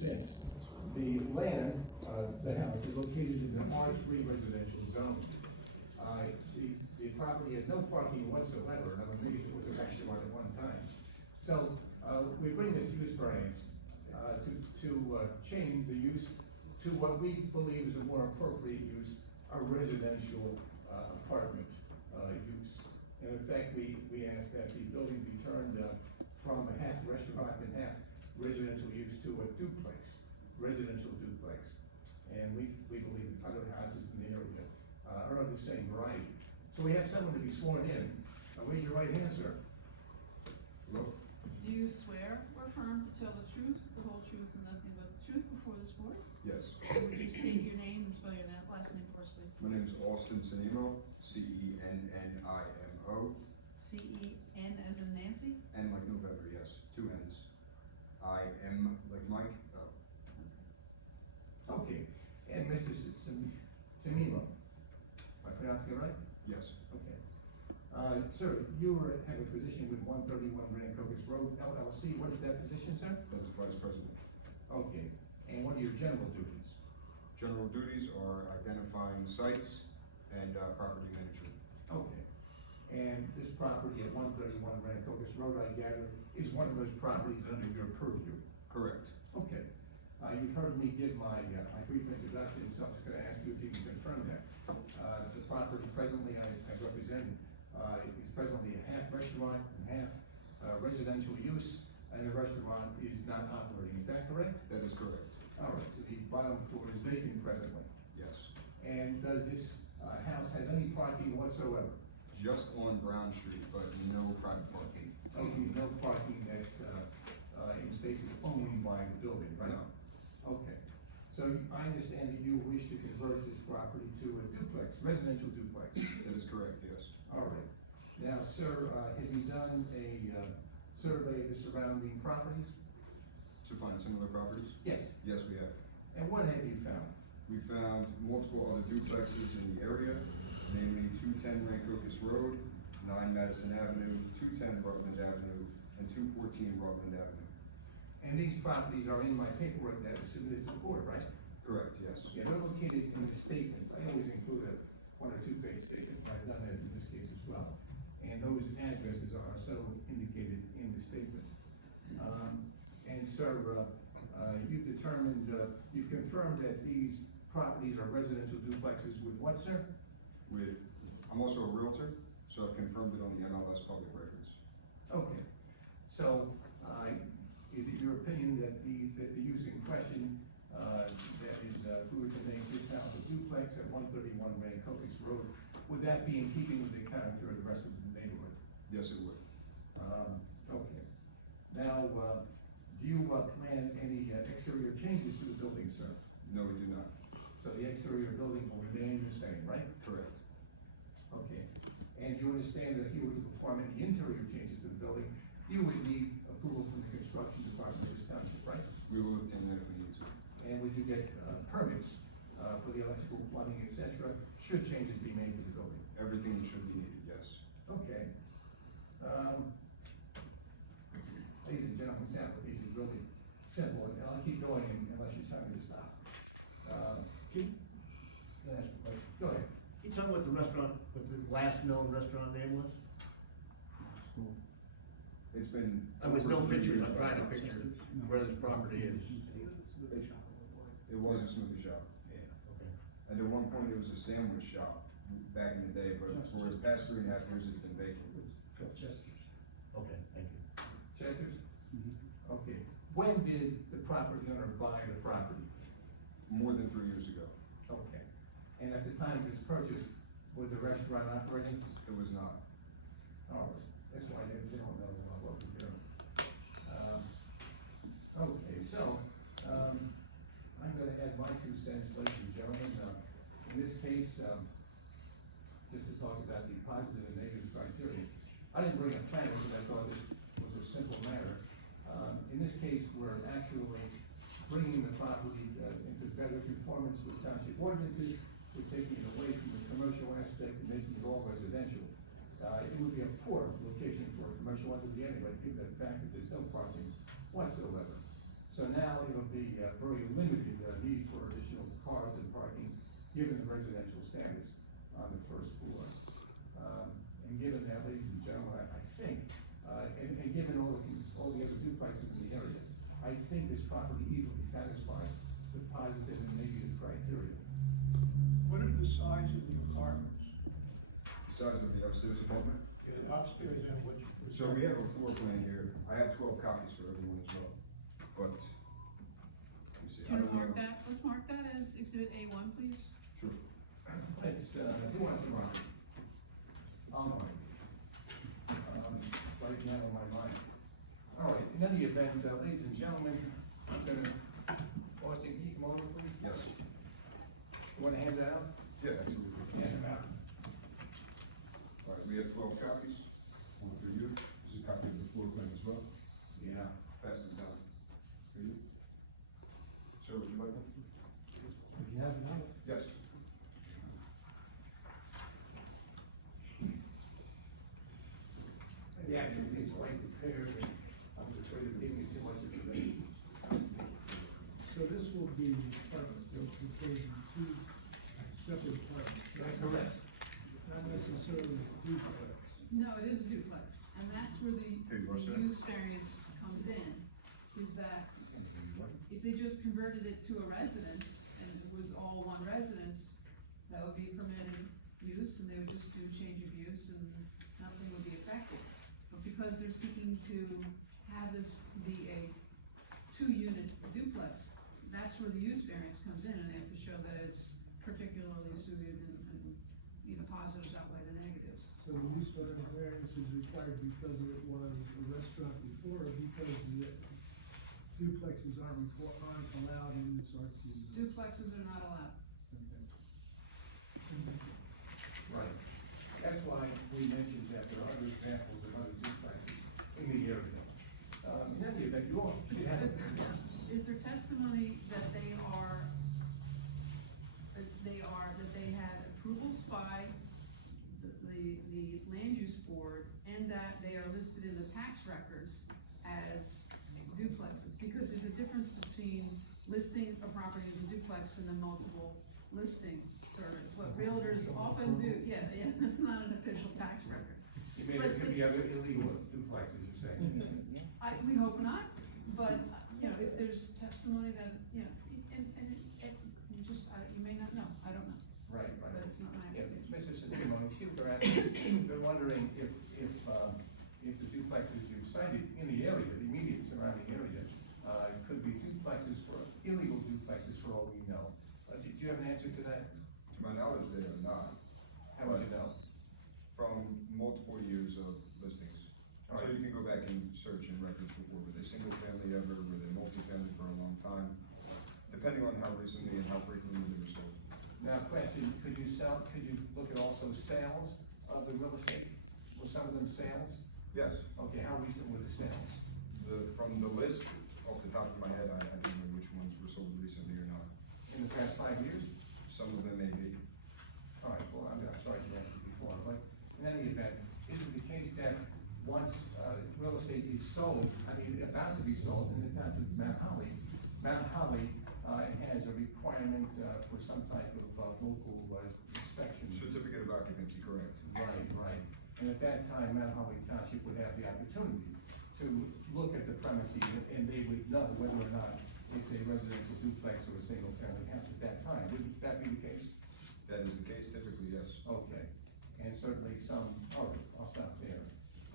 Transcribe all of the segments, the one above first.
since. The land, the house is located in an R3 residential zone. The property has no parking whatsoever, and maybe it was a restaurant at one time. So, we bring this use variance, to change the use to what we believe is a more appropriate use, a residential, apartment, use. And in fact, we ask that the building be turned, from a half restaurant and half residential use to a residential duplex. And we believe that other houses in the area, are of the same variety. So we have someone to be sworn in. Raise your right hand, sir. Hello? Do you swear or affirm to tell the truth, the whole truth, and nothing but the truth before this board? Yes. And would you state your name and spell your last name for us, please? My name is Austin Senimo, Cennimo. C-E-N as in Nancy? N like November, yes, 2 N's. I am like Mike. Okay. And Mr. Semino, am I pronouncing it right? Yes. Okay. Sir, you have a position with 131 Rancocas Road, LLC. What is that position, sir? As Vice President. Okay. And what are your general duties? General duties are identifying sites and property management. Okay. And this property at 131 Rancocas Road, I gather, is one of those properties under your purview? Correct. Okay. You've heard me give my brief introduction, so I'm just gonna ask you if you can confirm that. The property presently I represent, is presently a half restaurant and half, residential use, and the restaurant is not operating, is that correct? That is correct. All right, so the bottom floor is vacant presently. Yes. And does this, house have any parking whatsoever? Just on Brown Street, but no private parking. Okay, no parking that's, in spaces owned by the building, right? No. Okay, so I understand that you wish to convert this property to a duplex, residential duplex. That is correct, yes. All right. Now, sir, have you done a, survey of the surrounding properties? To find similar properties? Yes. Yes, we have. And what have you found? We found multiple other duplexes in the area, namely 210 Rancocas Road, 9 Madison Avenue, 210 Rutland Avenue, and 214 Rutland Avenue. And these properties are in my paperwork that was submitted to the board, right? Correct, yes. Yeah, they're located in the statement. I always include a 1 or 2 page statement. I've done that in this case as well. And those addresses are so indicated in the statement. And sir, you've determined, you've confirmed that these properties are residential duplexes with what, sir? I'm also a realtor, so I confirmed it on the MLS public records. Okay. So, is it your opinion that the use in question, that is, if we were to make this house a duplex at 131 Rancocas Road, would that be in keeping with the character of the rest of the neighborhood? Yes, it would. Okay. Now, do you plan any exterior changes to the building, sir? No, we do not. So the exterior building will remain the same, right? Correct. Okay. And you understand that if you were to perform any interior changes to the building, you would need approval from the construction department of this township, right? We will obtain that if we need to. And would you get permits for the electrical, plumbing, et cetera, should changes be made to the building? Everything should be needed, yes. Okay. Ladies and gentlemen, this application is really simple, and I'll keep going unless you tell me to stop. Can I ask a question? Go ahead. Can you tell me what the restaurant, what the last known restaurant name was? It's been. With no over 3 pictures, years I'm trying to now. picture where this property is. It was a smoothie shop. Yeah, okay. And at one point, it was a sandwich shop back in the day, but for the past 3.5 years, it's been vacant. Okay, thank you. Chester's? Okay. When did the property owner buy the property? More than 3 years ago. Okay. And at the time of its purchase, was the restaurant operating? It was not. All right. That's why they don't know what we're doing. Okay, so, I'm gonna add my 2 cents, ladies and gentlemen. In this case, just to talk about the positive and negative criteria. I didn't bring a plan because I thought this was a simple matter. In this case, we're actually bringing the property into better conformance with township ordinances. We're taking it away from the commercial aspect and making it all residential. It would be a poor location for a commercial entity anyway, given the fact that there's no parking whatsoever. So now it'll be very limited need for additional cars and parking, given the residential status on the first floor. And given that, ladies and gentlemen, I think, and given all the other duplexes in the area, I think this property easily satisfies the positive and negative criteria. What are the size of the apartments? The size of the upstairs apartment? Upstairs and what you. So we have a floor plan here. I have 12 copies for everyone as well, but, let me see, Do I you don't wanna mark know. that, let's mark that as exhibit A1, please. Sure. Let's, who wants to run it? I'll run it. Right now in my mind. All right, in any event, ladies and gentlemen, I'm gonna, Austin, can you come over, please? Yes. You wanna hand that out? Yeah, absolutely. Hand them out. All right, we have 12 copies, one for you. This is a copy of the floor plan as well. Yeah. Pass them down for you. Sir, would you like them? If you have another. Yes. The actual is quite prepared, and I was afraid of giving you too much information. So this will be the apartment, you're proposing two separate apartments. Correct. Not necessarily a duplex. No, it is a duplex, and that's where the Here you are, sir. use variance comes in, is that if they just converted it to a residence, and it was all one residence, that would be permitted use, and they would just do change of use, and nothing would be affected. But because they're seeking to have this be a two-unit duplex, that's where the use variance comes in, and they have to show that it's particularly suited and, you know, positives outweigh the negatives. So the use variance is required because it was a restaurant before, or because the duplexes aren't allowed in this RC? Duplexes are not allowed. Okay. Right. That's why we mentioned that there are other examples of other duplexes in the area. In any event, you all should have. Is there testimony that they had approvals by the land use board, and that they are listed in the tax records as duplexes? Because there's a difference between listing a property as a duplex and then multiple listing service. What realtors often do, yeah, that's not an official tax record. You mean there could be other illegal duplexes, you're saying? We hope not, but, you know, if there's testimony that, you know, and you just, you may not know, I don't know, Right, but right. it's not my Yeah, application. Mr. Sedino, you see what they're asking, they're wondering if the duplexes you cited in the area, the immediate surrounding area, could be duplexes illegal duplexes for all we know. Do you have an answer to that? To my knowledge, they are not, How would you know? from multiple years of listings. So Alright. you can go back and search in records before, were they single family ever, were they multifamily for a long time? Depending on how recently and how frequently they were sold. Now, question, could you look at also sales of the real estate? Were some of them sales? Yes, Okay, how recent were the sales? from the list, off the top of my head, I don't know which ones were sold recently or not. In the past 5 years? Some of them may be. All right, well, I'm sorry to ask you before, but in any event, is it the case that once real estate is sold, about to be sold in the town of Mount Holly has a requirement for some type of local inspection? Certificate of occupancy, correct. Right. And at that time, Mount Holly Township would have the opportunity to look at the premises, and they would know whether or not it's a residential duplex or a single-family house at that time. Wouldn't that be the case? That is the case typically, yes. Okay, and certainly some, all right, I'll stop there.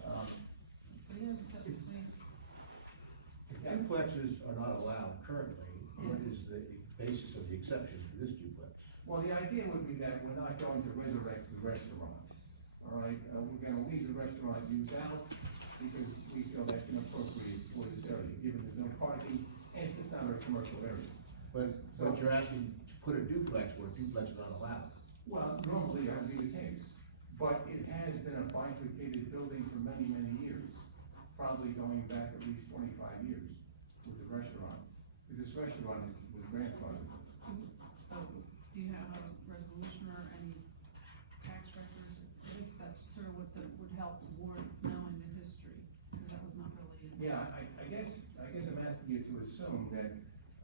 But he hasn't said, If duplexes are not allowed currently, what is the basis of the exceptions for this duplex? Well, the idea would be that we're not going to resurrect the restaurant, all right? We're gonna leave the restaurant use out, because we feel that's inappropriate for this area, given there's no parking, and it's just not a commercial area. But you're asking to put a duplex where a duplex is not allowed. Well, normally that would be the case, but it has been a bifurcated building for many, many years, probably going back at least 25 years with the restaurant, because this restaurant was grandfathered. do you have a resolution or any tax records? I guess that's sort of what would help the board knowing the history, because that was not really. Yeah, I guess I'm asking you to assume that,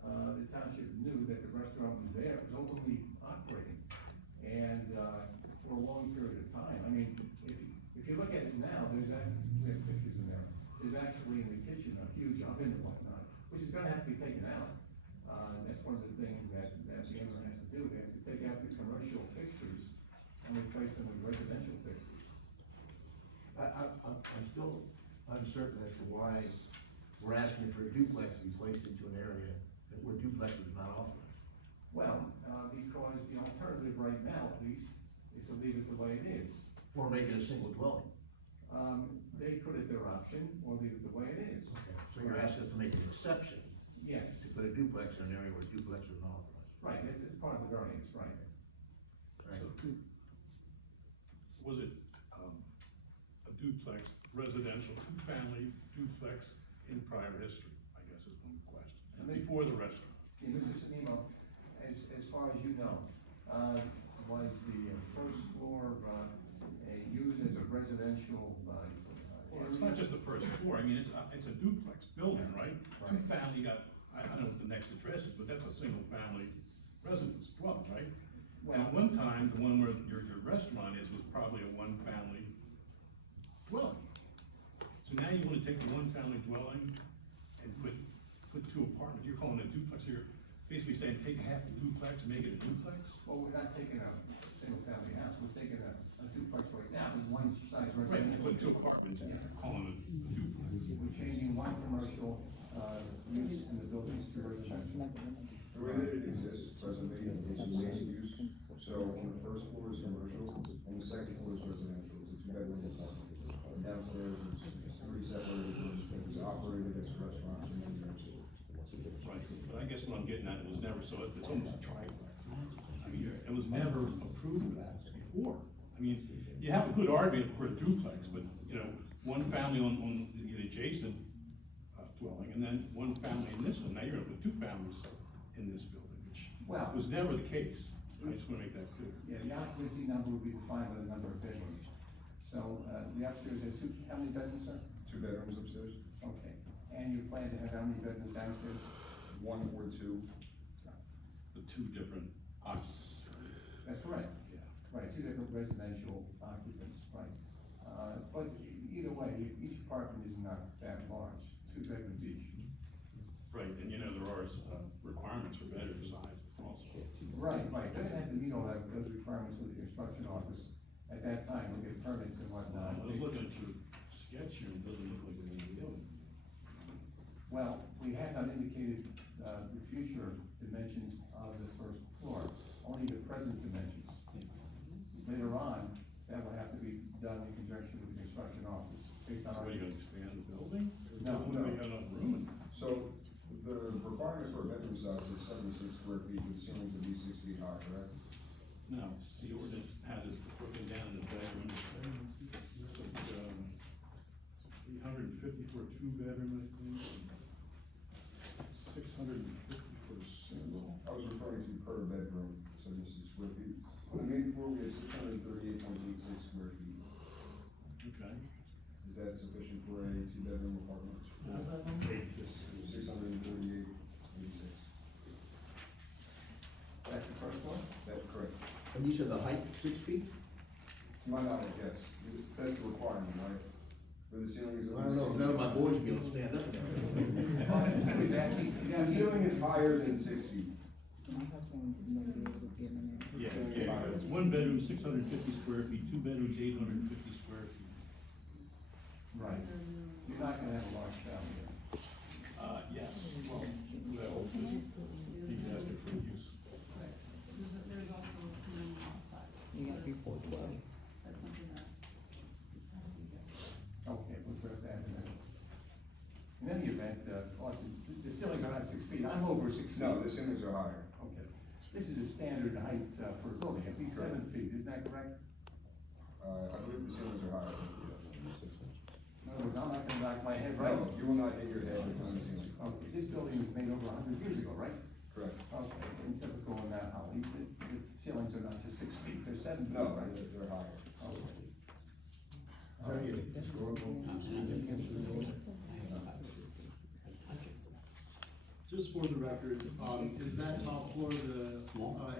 the township knew that the restaurant was there, was openly operating. And, for a long period of time, I mean, if you look at it now, we have pictures in there, there's actually in the kitchen a huge oven and whatnot, which is gonna have to be taken out. That's one of the things that the owner has to do, they have to take out the commercial fixtures and replace them with residential fixtures. I'm still uncertain as to why we're asking for a duplex to be placed into an area where duplex is not authorized. Well, because the alternative right now, at least, is to leave it the way it is. Or make it a single dwelling. They put it their option, or leave it the way it is. Okay. So you're asking us to make an exception Yes, to put a duplex in an area where duplex is not authorized. right, it's part of the variance, right. Right. Was it, a duplex, residential, two-family duplex in prior history, I guess is one question, before the restaurant? Yeah, Mr. Sanimo, as far as you know, was the first floor, used as a residential, Well, it's not just the first floor, I mean, it's a duplex building, right? Right. Two-family, I don't know what the next address is, but that's a single-family residence dwelling, right? And at one time, the one where your restaurant is was probably a one-family dwelling. So now you wanna take the one-family dwelling and put two apartments, you're calling it a duplex, so you're basically saying take half the duplex and make it a duplex? Well, we're not taking a single-family house, we're taking a duplex right now, with one size Right, residential. put two apartments in there, calling it a duplex. We're changing one commercial, use in the building to residential. The way that it exists presently is a mixed use, so on the first floor is commercial, and the second floor is residential, it's a two-bedroom apartment. And downstairs is three separated rooms, it was operated as a restaurant for many years. Right, but I guess what I'm getting at, it was never, so it's almost a triplex. I mean, it was never approved for that before. I mean, you have a good argument for a duplex, but, you know, one family on the adjacent dwelling, and then one family in this one, now you're gonna put two families in this building, which Well- was never the case. I just wanna make that clear. Yeah, the occupancy number will be defined by the number of bedrooms. So, the upstairs has how many bedrooms, sir? 2 bedrooms upstairs, Okay, and you plan to have how many bedrooms downstairs? 1 or 2. The two different occupancies. That's correct. Yeah. Right, two different residential occupants, right. But either way, each apartment is not that large, 2 bedrooms each. Right, and you know, there are, requirements for bedroom size also. Right, they're gonna have to meet all those requirements with the construction office. At that time, we'll get permits and whatnot. I was looking at your sketch here, it doesn't look like they're gonna be able. Well, we have not indicated, the future dimensions of the first floor, only the present dimensions. Later on, that will have to be done in conjunction with the construction office, based on So our. are you gonna expand the building? No, Doesn't look like you have enough room in there. So, the requirement for a bedroom size is 76 square feet, with ceilings to be 6 feet high, correct? No, the ordinance has it broken down in the bedroom. It's like, 350 for a two-bedroom, I think. 650 for a single. I was referring to per bedroom, 76 square feet. On the main floor, we have 638.86 square feet. Okay. Is that sufficient for a 2-bedroom apartment? How's that number? 638.86. That's the first floor? That's correct. And you said the height, 6 feet? To my knowledge, yes. That's the requirement, right? Where the ceiling is at I don't know, least none of 6 my feet. boys would be able to stand up in there. He's asking, The ceiling is higher than 6 feet. My husband may be able to get in there. Yeah, it's one bedroom, 650 square feet, two bedrooms, 850 square feet. Right, you're not gonna have a large family. Yes, well, he's asking for use. There's also a minimum lot size. You gotta be So 412. that's something that has to be done. Okay, we'll address that in a minute. In any event, the ceilings are not 6 feet, I'm over 6 feet. No, the ceilings are higher. Okay, this is a standard height, for a building, at least 7 feet, isn't that correct? I believe the ceilings are higher. In other words, I'm not gonna knock my head right. No, you will not hit your head on the ceiling. Okay, this building was made over 100 years ago, right? Correct. Okay, and typical in that alley, the ceilings are not just 6 feet, they're 7 feet, No, right? they're higher. Okay. Just for the record, is that top floor the,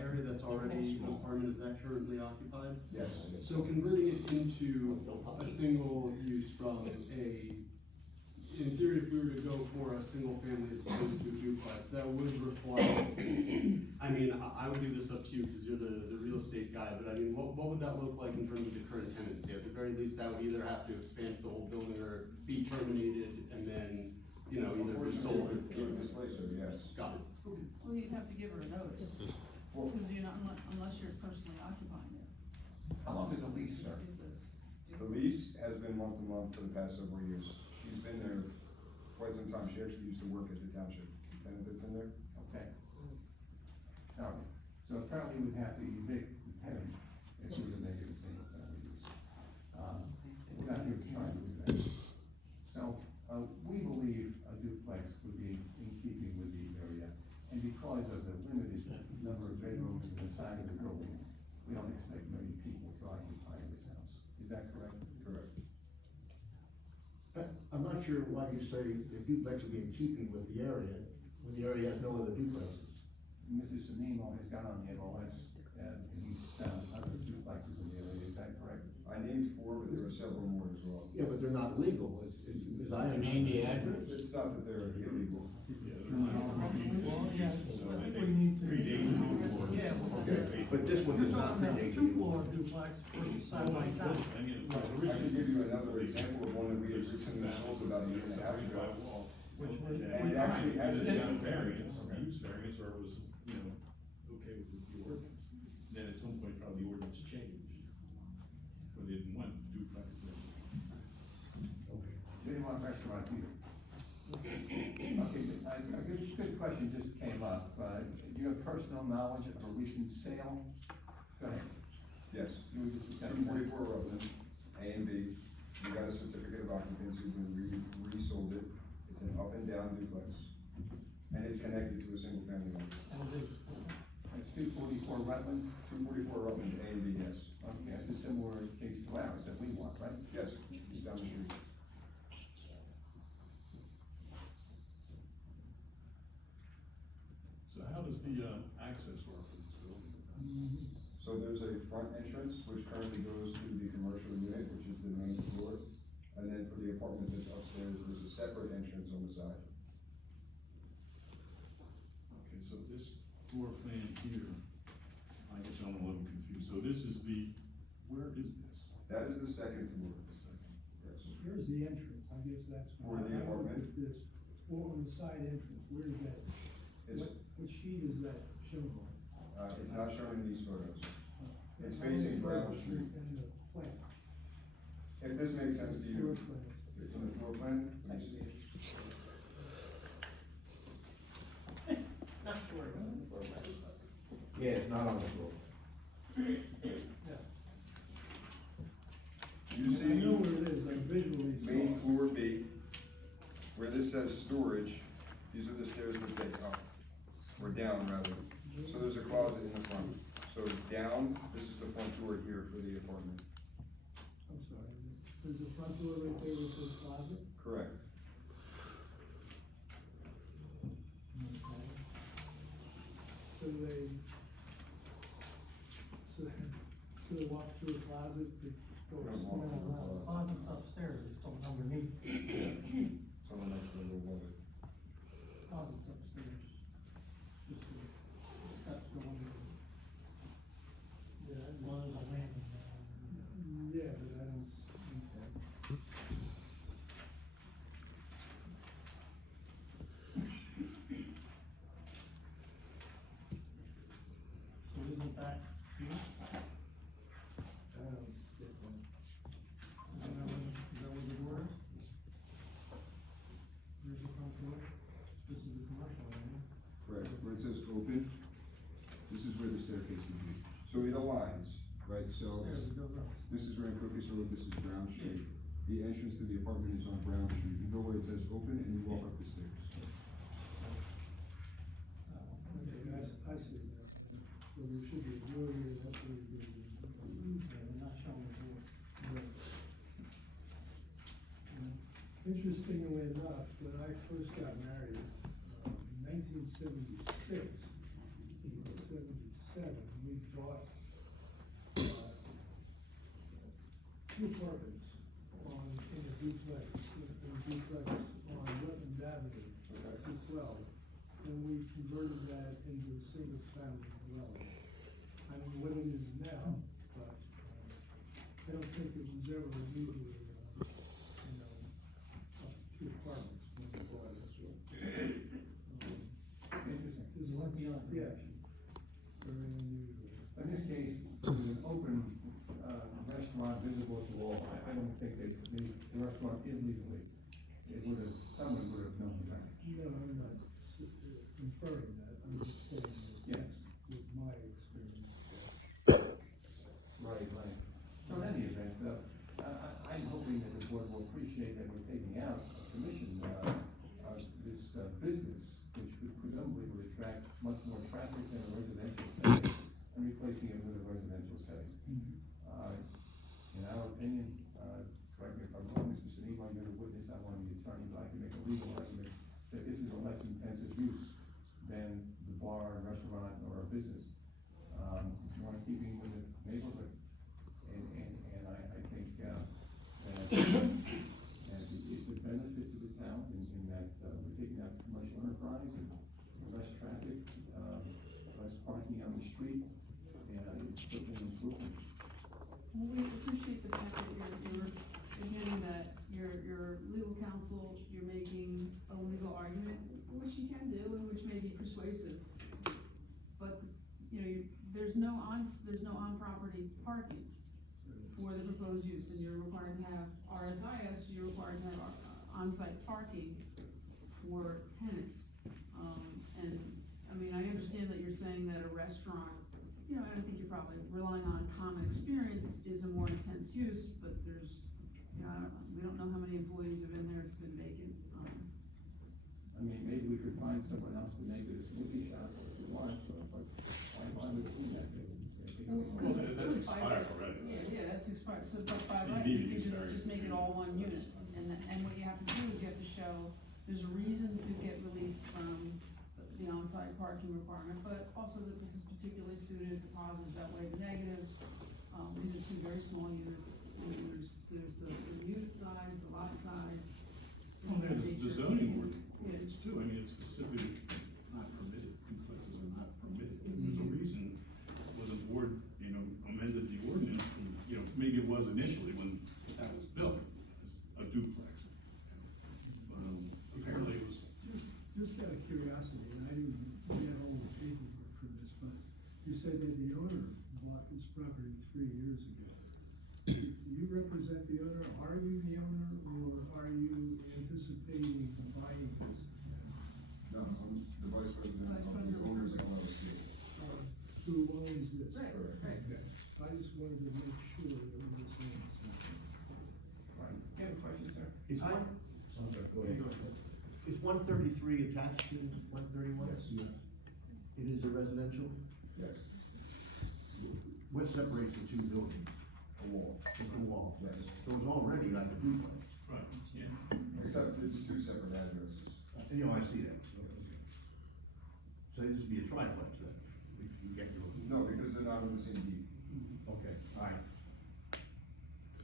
area that's already an apartment, is that currently occupied? Yes. So converting it into a single use from a, in theory, if we were to go for a single family as opposed to a duplex, that would require, I mean, I would leave this up to you because you're the real estate guy, but I mean, what would that look like in terms of the current tenancy? At the very least, that would either have to expand to the whole building or be terminated and then, you know, either be sold or. Displaced her, yes. Got it. Well, you'd have to give her a notice, because you're not, unless you're personally occupying it. How long is the lease, sir? See if this- The lease has been month to month for the past several years. She's been there quite some time. She actually used to work at the Township, the tenant that's in there. Okay. All right, so apparently we'd have to evict the tenant if we were to make it a single family use. We're not here trying to do that. So, we believe a duplex would be in keeping with the area, and because of the limited number of bedrooms and the side of the building, we don't expect many people to occupy this house. Is that correct? Correct. I'm not sure why you say the duplex would be in keeping with the area, when the area has no other duplexes. Mr. Sanimo has gone on the MLS, and he's found other duplexes in the area, is that correct? I named 4, but there are several more as well. Yeah, but they're not legal, as I understand. It's not that they're illegal. Yeah, they're not RDUs, so I think they we need to- predate the ordinance. Yeah. Okay, but this one does not predate. Two-floor duplex versus side by side. I mean, I can give you another example of one that we had recently sold about a year and a half ago. And it actually has Is a it single variance, use variance, or was, you know, okay with the ordinance? Then at some point, probably the ordinance changed, but they didn't want duplex. They didn't want restaurants either. Okay, a good question just came up. Do you have personal knowledge of a recent sale? Go ahead. Yes. You were just discussing that. 244 Rutland, A and B. We got a certificate of occupancy, we resold it. It's an up and down duplex. And it's connected to a single family home. That's 244 Rutland. 244 Rutland, A and B, yes. Okay, it's a similar case to ours that we want, right? Yes, it's down the street. So how does the, access work for this building? So there's a front entrance, which currently goes to the commercial unit, which is the main floor. And then for the apartment that's upstairs, there's a separate entrance on the side. Okay, so this floor plan here, I guess I'm a little confused, so this is the, where is this? That is the second floor. The second. Yes. Here's the entrance, I guess that's. For the apartment? This, or on the side entrance, where is that? It's, What sheet is that shown on? it's not shown in these photos. It's How is facing it Brown registered Street. in the plan? If this makes sense to you, Floor plan. it's on the floor plan. Let me see. Not sure. Yeah, it's not on the floor. You I know see where it is, I visually saw main it. floor B, where this says storage, these are the stairs that take up, or down rather. So there's a closet in the front. So down, this is the front door here for the apartment. I'm sorry, there's a front door right there that says closet? Correct. So they walk through a closet, they go. Don't walk through the closet. Closet's upstairs, it's going underneath. Someone next to the wall. Closet's upstairs. Just the steps go under. Yeah, one is a landing. Yeah, but I don't, okay. So isn't that here? I don't get one. Is that where the door is? Here's the front door. This is the commercial area. Correct. Where it says open, this is where the staircase would be. So it aligns, right? So Stairs, it goes up. this is Rancocas Road, this is Brown Street. The entrance to the apartment is on Brown Street. You go where it says open and you walk up the stairs. Okay, I see that. So there should be a door here, that's where you go. Yeah, they're not showing the door. Interestingly enough, when I first got married, 1976, 77, we bought, two apartments in a duplex on Rutland Avenue, 212. And we converted that into a single family dwelling. I don't know what it is now, but, I don't think it was ever legally, two apartments when we bought it. Interesting. This- You went beyond. Yeah. Very unusual. In this case, it was an open, restaurant visible to all. I don't think the restaurant illegally. It would have, someone would have known that. No, I'm not inferring that, I'm just saying that Yeah. that's was my experience. Right. So in any event, I'm hoping that the board will appreciate that we're taking out a commission, this, business, which would presumably would attract much more traffic than a residential setting, and replacing it with a residential setting. In our opinion, correct me if I'm wrong, Mr. Sinema, you're the witness, I want the attorney, but I can make a legal argument that this is a less intensive use than the bar, restaurant, or a business. It's more in keeping with the neighborhood. And I think, that it's a benefit to the town in that, we're taking out commercial enterprise and less traffic, less parking on the street, and it's certainly an improvement. Well, we appreciate the fact that you're admitting that your legal counsel, you're making a legal argument, which you can do, and which may be persuasive. But, there's no on-property parking for the proposed use, and you're required to have RSIS, you're required to have on-site parking for tenants. I understand that you're saying that a restaurant, I think you're probably relying on common experience is a more intense use, but there's, we don't know how many employees have been there, it's been vacant. Maybe we could find someone else to make it a smoothie shop if you want, but why would we do that? Well, that's expired already. Yeah, that's expired, so but by So you right, need you to can use just make it all one unit, and what you have to do is you have to show there's a reason to get relief from the on-site parking requirement, but also that this is particularly suited, the positives outweigh the negatives. These are two very small units, and there's the unit size, the lot size. Well, there's the zoning ordinance Yeah. too, it's specifically not permitted, duplexes are not permitted. There's a reason when the board, amended the ordinance from, maybe it was initially when that was built, as a duplex. Apparently it was, Just out of curiosity, and I didn't get all the paperwork for this, but you said that the owner bought this property 3 years ago. Do you represent the owner? Are you the owner, or are you anticipating buying this? No, I'm the vice president Vice of the president. owners LLC. Who owns this? Right. Okay. I just wanted to make sure that we were saying something. Right, you have a question, sir? Is one, I'm sorry, go ahead. Is 133 attached to 131? Yes. It is a residential? Yes, What separates the two buildings? a wall. Just a wall? Yes, So it's already like a duplex? right, yeah. except it's two separate addresses. I see that. Okay. So this would be a triplex then, if you get your. No, because they're not on the same deed. Okay, all right.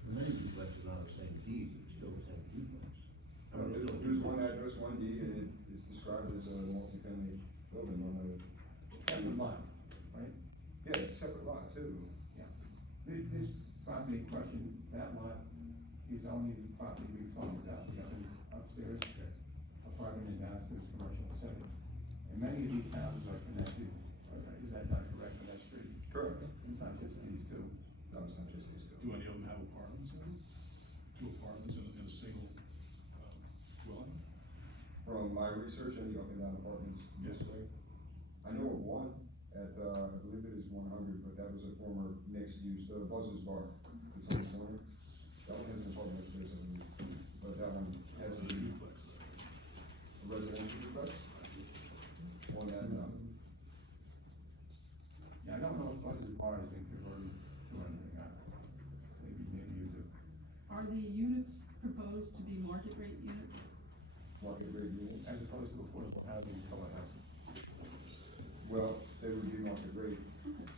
Well, many duplexes are the same deed, but still the same duplex. There's one address, one deed, and it is described as a multifamily building on the, Separate lot, right? yeah, it's a separate lot too. This property question, that lot is only the property we talked about, we have an upstairs apartment and downstairs commercial setting. And many of these houses are connected, is that not correct, on that street? Correct. It's not just these two. No, it's not just these two. Do any of them have apartments in them? Two apartments in a single, dwelling? From my research, I ended up in that apartments this way. I know of one at, I believe it is 100, but that was a former mixed use, the Buzz's Bar. It's on the corner. That one has an apartment upstairs, I believe. But that one has That's a a duplex. residential duplex. On that, Yeah, I don't know if Buzz's Bar has been converted to anything, maybe you do. Are the units proposed to be market rate units? market rate units. As opposed to affordable housing, co-housing. Well, they would be market rate,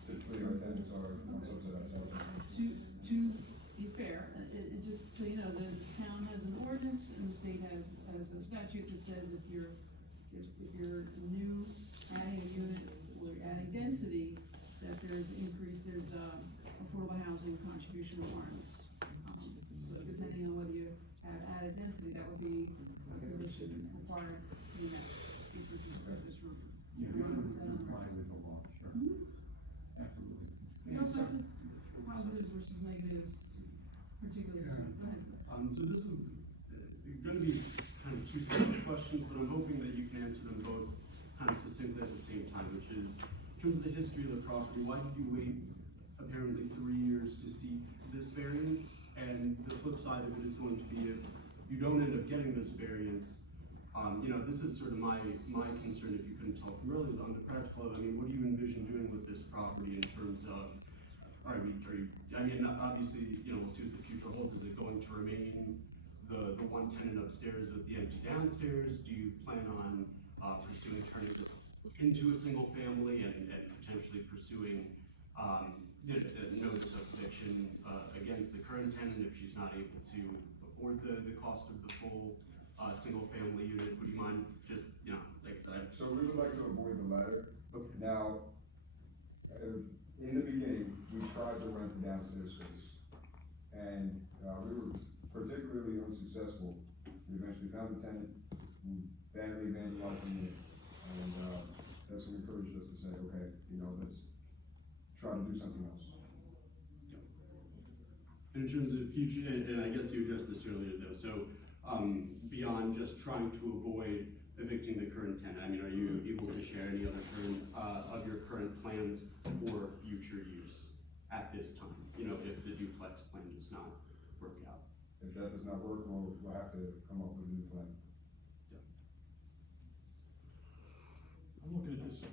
typically our tenants are on subsidized housing. To be fair, just so you know, the town has an ordinance and the state has a statute that says if you're new, adding a unit or adding density, that there's affordable housing contribution requirements. So depending on whether you have added density, that would be a condition required to be met, if this room. You would comply with the law, sure. Absolutely. You also have to, positives versus negatives, particularly, go ahead, sir. So this is gonna be kind of two separate questions, but I'm hoping that you can answer them both kind of succinctly at the same time, which is, in terms of the history of the property, why did you wait apparently 3 years to seek this variance? And the flip side of it is going to be if you don't end up getting this variance, this is sort of my concern, if you couldn't tell from earlier, on the practical level, I mean, what do you envision doing with this property in obviously, we'll see what the future holds. Is it going to remain the one tenant upstairs with the empty downstairs? Do you plan on pursuing turning this into a single family and potentially pursuing a notice of eviction against the current tenant if she's not able to afford the cost of the full single family unit? Would you mind just, like I said? So we would like to avoid the latter. Now, in the beginning, we tried to rent the downstairs space, and we were particularly unsuccessful. We eventually found a tenant who badly vandalized the unit, and that's what encouraged us to say, okay, let's try to do something else. In terms of future, and I guess you addressed this earlier though, so beyond just trying to avoid evicting the current tenant, I mean, are you able to share any other of your current plans for future use at this time? If the duplex plan does not work out. If that does not work, we'll have to come up with a new plan. I'm looking at this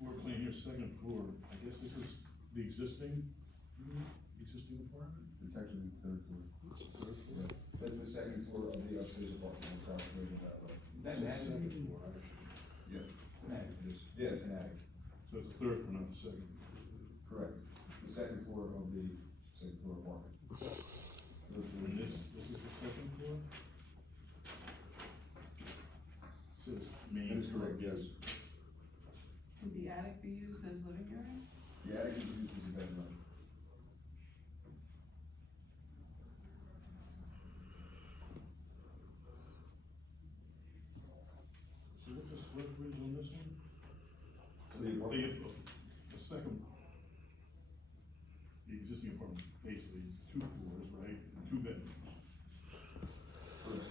floor plan here, second floor. I guess this is the existing apartment? It's actually the third floor. Yeah. That's the second floor of the upstairs apartment, I'm calculating that way. Is that an attic? Second floor, actually. Yeah. An attic. Yeah, it's an attic, So it's the third one, not the second. correct. It's the second floor of the second floor apartment. And this is the second floor? Says main. That is correct, yes. Would the attic be used as living area? The attic is used as a bedroom. So what's the square footage on this one? The apartment? The second, the existing apartment, basically 2 floors, right, and 2 bedrooms. Correct.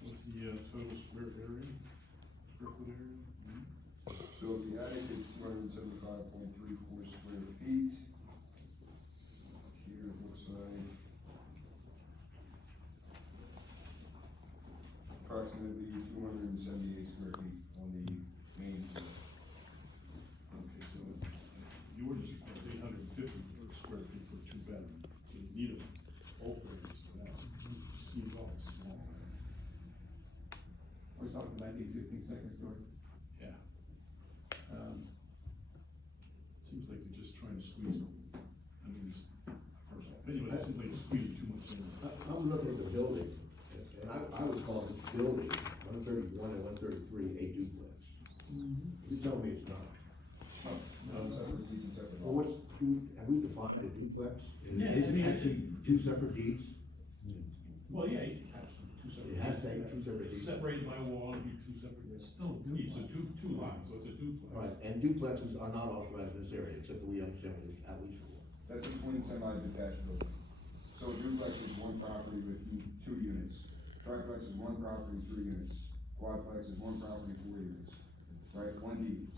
What's the total square foot area? So the attic is 275.34 square feet. Here it looks like approximately 278 square feet on the main floor. Okay, so yours is 850 square feet for 2 bedrooms. So you need a bulk variance for that. Seems awful small. We're talking about the existing second story. Yeah. Seems like you're just trying to squeeze them. I mean, it's personal opinion, but it seems like you're squeezing too much in. I'm looking at the building, and I would call this building, 131 and 133, a duplex. You tell me it's not. Separate deeds and separate Well, lots. have we defined a duplex? And Yeah, is I it mean, actually 2 separate deeds? Well, yeah, you have some 2 separate. It has to deeds. have 2 separate deeds. Separated by a wall, it'd be 2 separate. Still It's a duplex. two lots, so it's a duplex. Right, and duplexes are not authorized in this area, except that we understand what it's at least for. That's a twin semi-detached building. So a duplex is one property with 2 units. Triplex is one property, 3 units. Quadplex is one property, 4 units. Right, 1 deed.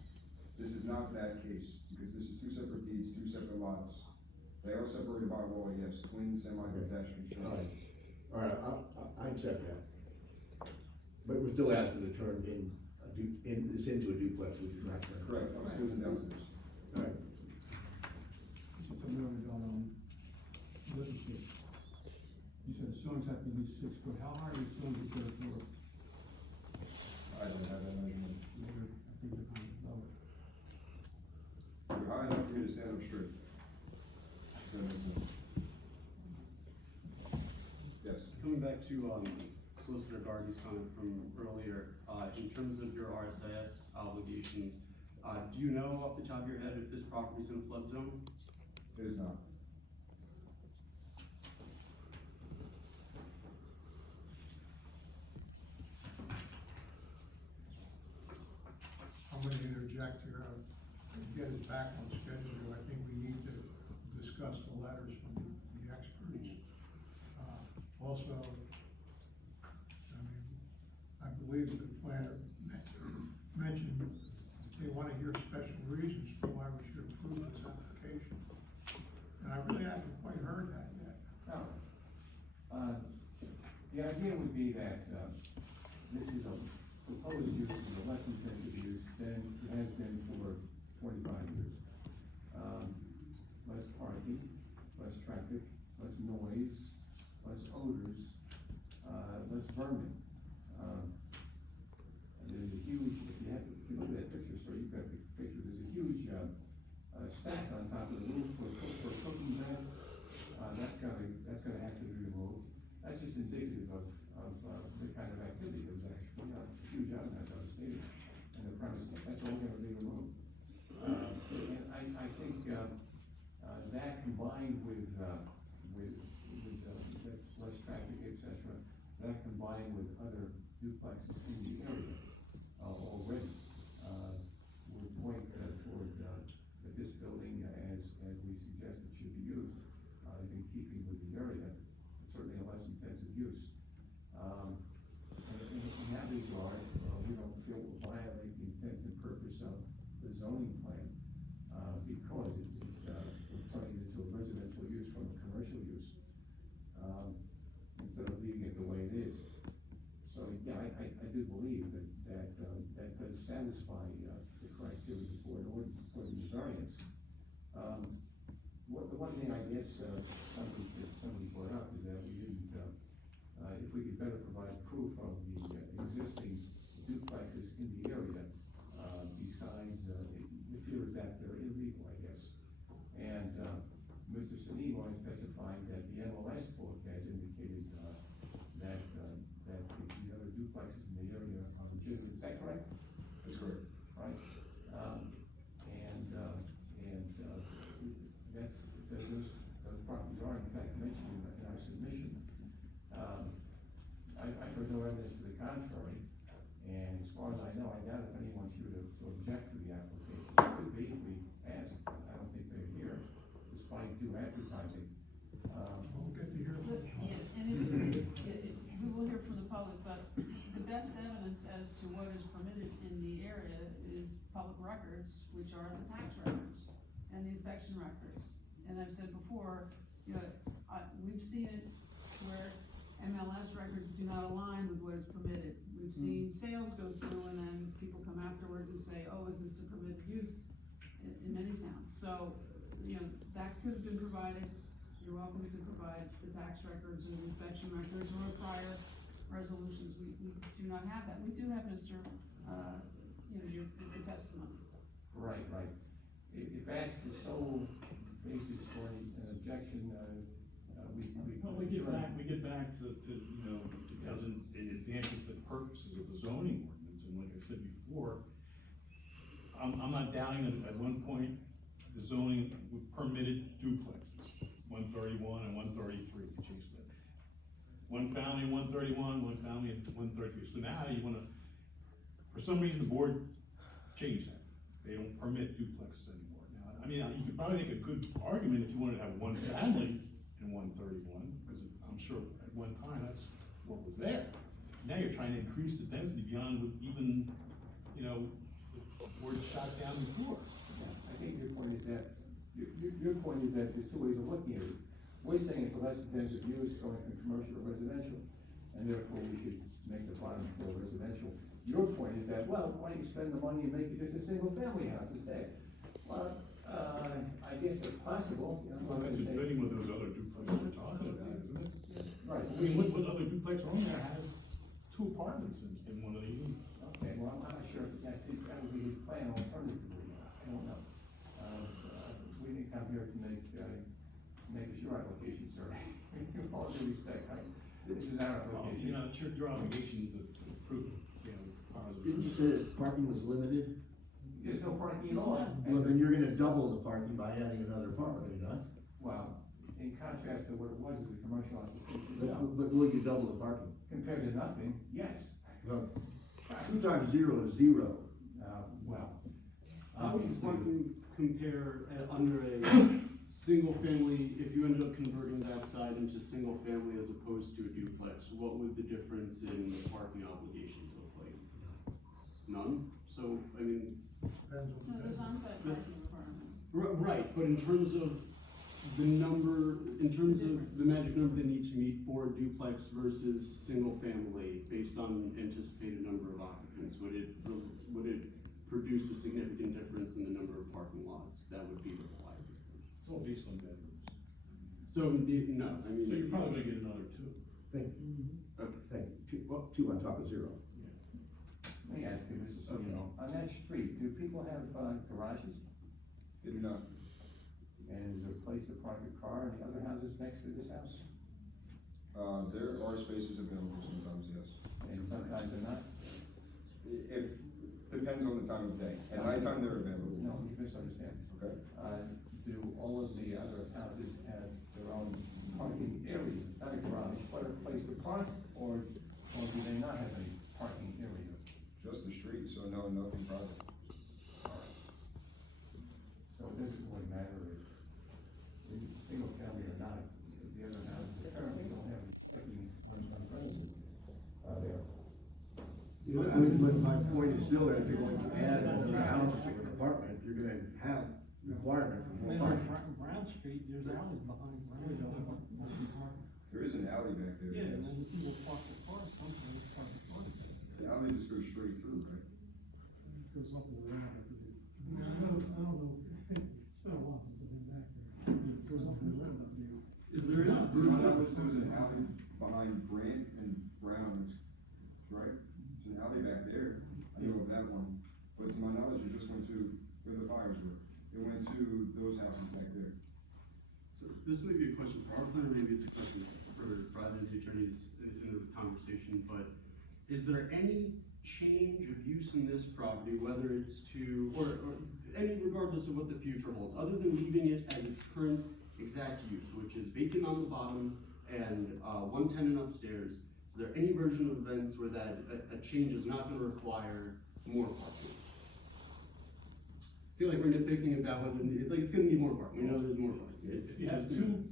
This is not that case, because this is 2 separate deeds, 2 separate lots. They are separated by a wall, yes, twin semi-detached construction. All right, I accept that. But we're still asking to turn this into a duplex, which is not correct. Correct, upstairs and downstairs. All right. Just a minute on, living space. You said ceilings have to be 6 foot, how high are the ceilings at third floor? I don't have that measurement. Maybe, I think they're kind of lower. You're high enough for me to stand up straight. Does that make sense? Yes. Coming back to, Solicitor Gardy's comment from earlier, in terms of your RSIS obligations, do you know off the top of your head if this property's in a flood zone? It is not. I'm gonna interject here, to get us back on schedule, I think we need to discuss the letters from the experts. Also, I mean, I believe the planner mentioned they wanna hear special reasons for why we should approve this application. And I really haven't quite heard that yet. No. The idea would be that, this is a proposed use, is a less intensive use than it has been for 25 years. Less parking, less traffic, less noise, less odors, less vermin. And there's a huge, if you look at that picture, sir, you've got the picture, there's a huge, stack on top of the roof for cooking bread. That's gonna have to be removed. That's just indicative of the kind of activity that was actually, huge outlet devastated, and the premises, that's all gonna be removed. And I think, that combined with that's less traffic, et cetera, that combined with other duplexes in the area, already, would point toward, that this building, as we suggested, should be used, is in keeping with the area, certainly a less intensive use. And in that regard, we don't feel will violate the intent and purpose of the zoning plan, because we're turning it into a residential use from a commercial use, instead of leaving it the way it is. So, yeah, I do believe that does satisfy, the criteria for the variance. The one thing I guess, somebody brought up is that we didn't, if we could better provide proof of the existing duplexes in the area, besides, the fear that they're illegal, I guess. And, Mr. Sanimo has testified that the MLS book has indicated, that these other duplexes in the area are legitimate. Is that correct? That's correct. Right? Those properties are in fact mentioned in our submission. I've heard no evidence to the contrary, and as far as I know, I doubt if anyone's here to object to the application. It could be if we ask, I don't think they're here, despite due advertising. We'll get to hear from you. Yeah, and we will hear from the public, but the best evidence as to what is permitted in the area is public records, which are the tax records and the inspection records. And I've said before, we've seen it where MLS records do not align with what is permitted. We've seen sales go through and then people come afterwards and say, oh, is this a permitted use in many towns? So, that could have been provided. You're welcome to provide the tax records or the inspection records or prior resolutions. We do not have that. We do have Mr., your testimony. Right. If that's the sole basis for an objection, We get back to, it advances the purposes of the zoning ordinance, and like I said before, I'm not doubting that at one point, the zoning permitted duplexes, 131 and 133, chase that. One family in 131, one family in 133, so now you wanna, for some reason, the board changed that. They don't permit duplexes anymore. Now, I mean, you could probably make a good argument if you wanted to have one family in 131, because I'm sure at one time that's what was there. Now you're trying to increase the density beyond what even, the board shot down before. Yeah, I think your point is that, your point is that there's two ways of looking at it. We're saying it's a less intensive use going from commercial to residential, and therefore we should make the bottom floor residential. Your point is that, well, why don't you spend the money and make it just a single family house instead? Well, I guess that's possible. Well, that's fitting with those other duplexes we're talking about, isn't it? Right. I mean, what other duplex owner has two apartments in one of these? Okay, well, I'm not sure if that's his, that would be his plan alternatively, I don't know. We didn't come here to make a sure application, sir. With all due respect, this is our application. You know, it's your obligation to prove, you know, Didn't you positive. say that parking was limited? There's no parking at all. Well, then you're gonna double the parking by adding another apartment, are you not? Well, in contrast to what it was as a commercial application, But, no. but will you double the parking? Compared to nothing, yes. Well, 2 times 0 is 0. Well, How would parking compare under a single family, if you ended up converting that side into single family as opposed to a duplex, what would the difference in the parking obligations look like? None? So, I mean, Depends on No, the there's business. on-site parking requirements. right, but in terms of the number, in terms of the magic number they need to meet for a duplex versus single family, based on anticipated number of occupants, would it produce a significant difference in the number of parking lots that would be required? It's all based on bedrooms. So, no, I mean. So you're probably gonna get another two. Thank you. Thank you. 2 on top of 0. let me ask you, Mr. Sino, on that street, do people have garages? They do not. And is there a place to park a car in the other houses next to this house? There are spaces available sometimes, yes. And sometimes they're not? Depends on the time of day. At nighttime, they're available. No, you misunderstand. Okay. Do all of the other houses have their own parking area, not a garage, but a place to park, or do they not have any parking area? Just the street, so no, nothing private. So it doesn't really matter if it's single family or not, the other houses apparently don't have parking premises, there. I mean, but my point is still that if you're going to add another house to an apartment, you're gonna have requirement for more parking. Brown Street, there's alleys behind Brown. There is an alley back there. Yeah, yes. and then people park their cars, sometimes park their cars. The alley just goes straight through, right? There's something around it. I don't know, it's been a while since I've been back there. There's something around up there. Is there any To version my of knowledge, there's an alley behind Grant and Brown, right? There's an alley back there, I know of that one, but to my knowledge, it just went to where the fires were. It went to those houses back there. So this may be a question for our planner, maybe it's a question for Brad and the attorneys in the conversation, but is there any change of use in this property, whether it's to, or any regardless of what the future holds, other than leaving it as its current exact use, which is vacant on the bottom and, one tenant upstairs, is there any version of events where that, a change is not gonna require more parking? I feel like we're nitpicking about whether, it's gonna need more parking, we know there's more parking. If you have two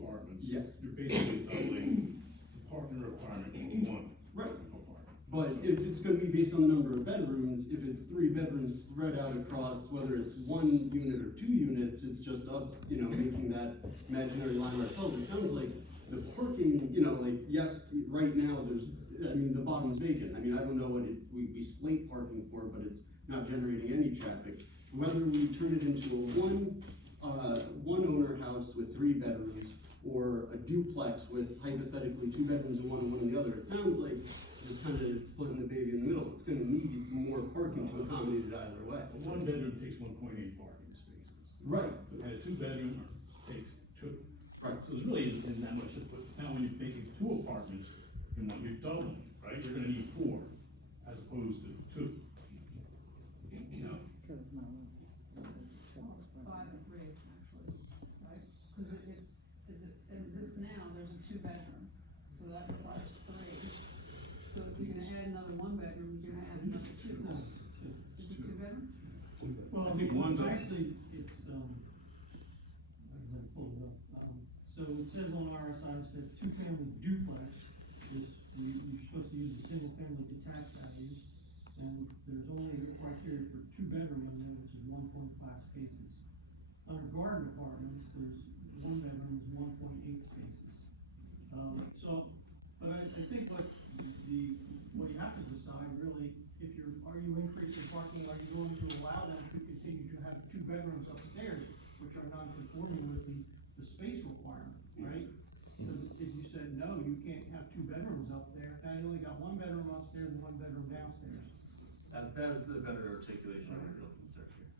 apartments. Yes. You're basically doubling the parking requirement for one. Right. Apartment. But if it's gonna be based on the number of bedrooms, if it's 3 bedrooms spread out across, whether it's 1 unit or 2 units, it's just us, making that imaginary line ourselves. It sounds like the parking, like, yes, right now, the bottom's vacant. I don't know what we slate parking for, but it's not generating any traffic. Whether we turn it into a one owner house with 3 bedrooms, or a duplex with hypothetically 2 bedrooms and one on the other, it sounds like just kind of splitting the baby in the middle. It's gonna need more parking to accommodate it either way. A one bedroom takes 1.8 parking spaces. Right. And a 2 bedroom takes 2. Right. So there's really isn't that much to put, now when you're making 2 apartments, you're doubling, right? You're gonna need 4 as opposed to 2. Cause it's not. Five and 3, actually, right? Cause as it exists now, there's a 2-bedroom, so that requires 3. So if you're gonna add another 1 bedroom, you're gonna add another 2. Is it 2-bedroom? Well, I think one's up. actually, it's, as I pull it up, so it says on RSI, it says 2-family duplex, you're supposed to use a single-family detached values, and there's only a criteria for 2-bedroom in there, which is 1.5 spaces. Under garden apartments, there's 1 bedroom is 1.8 spaces. But I think what you have to decide really, are you increasing parking, are you going to allow them to continue to have 2 bedrooms upstairs, which are non-conforming with the space requirement, right? Because if you said said, no, you can't have two bedrooms up there, now you only got one bedroom upstairs and one bedroom downstairs. That is the better articulation of what you're looking to here.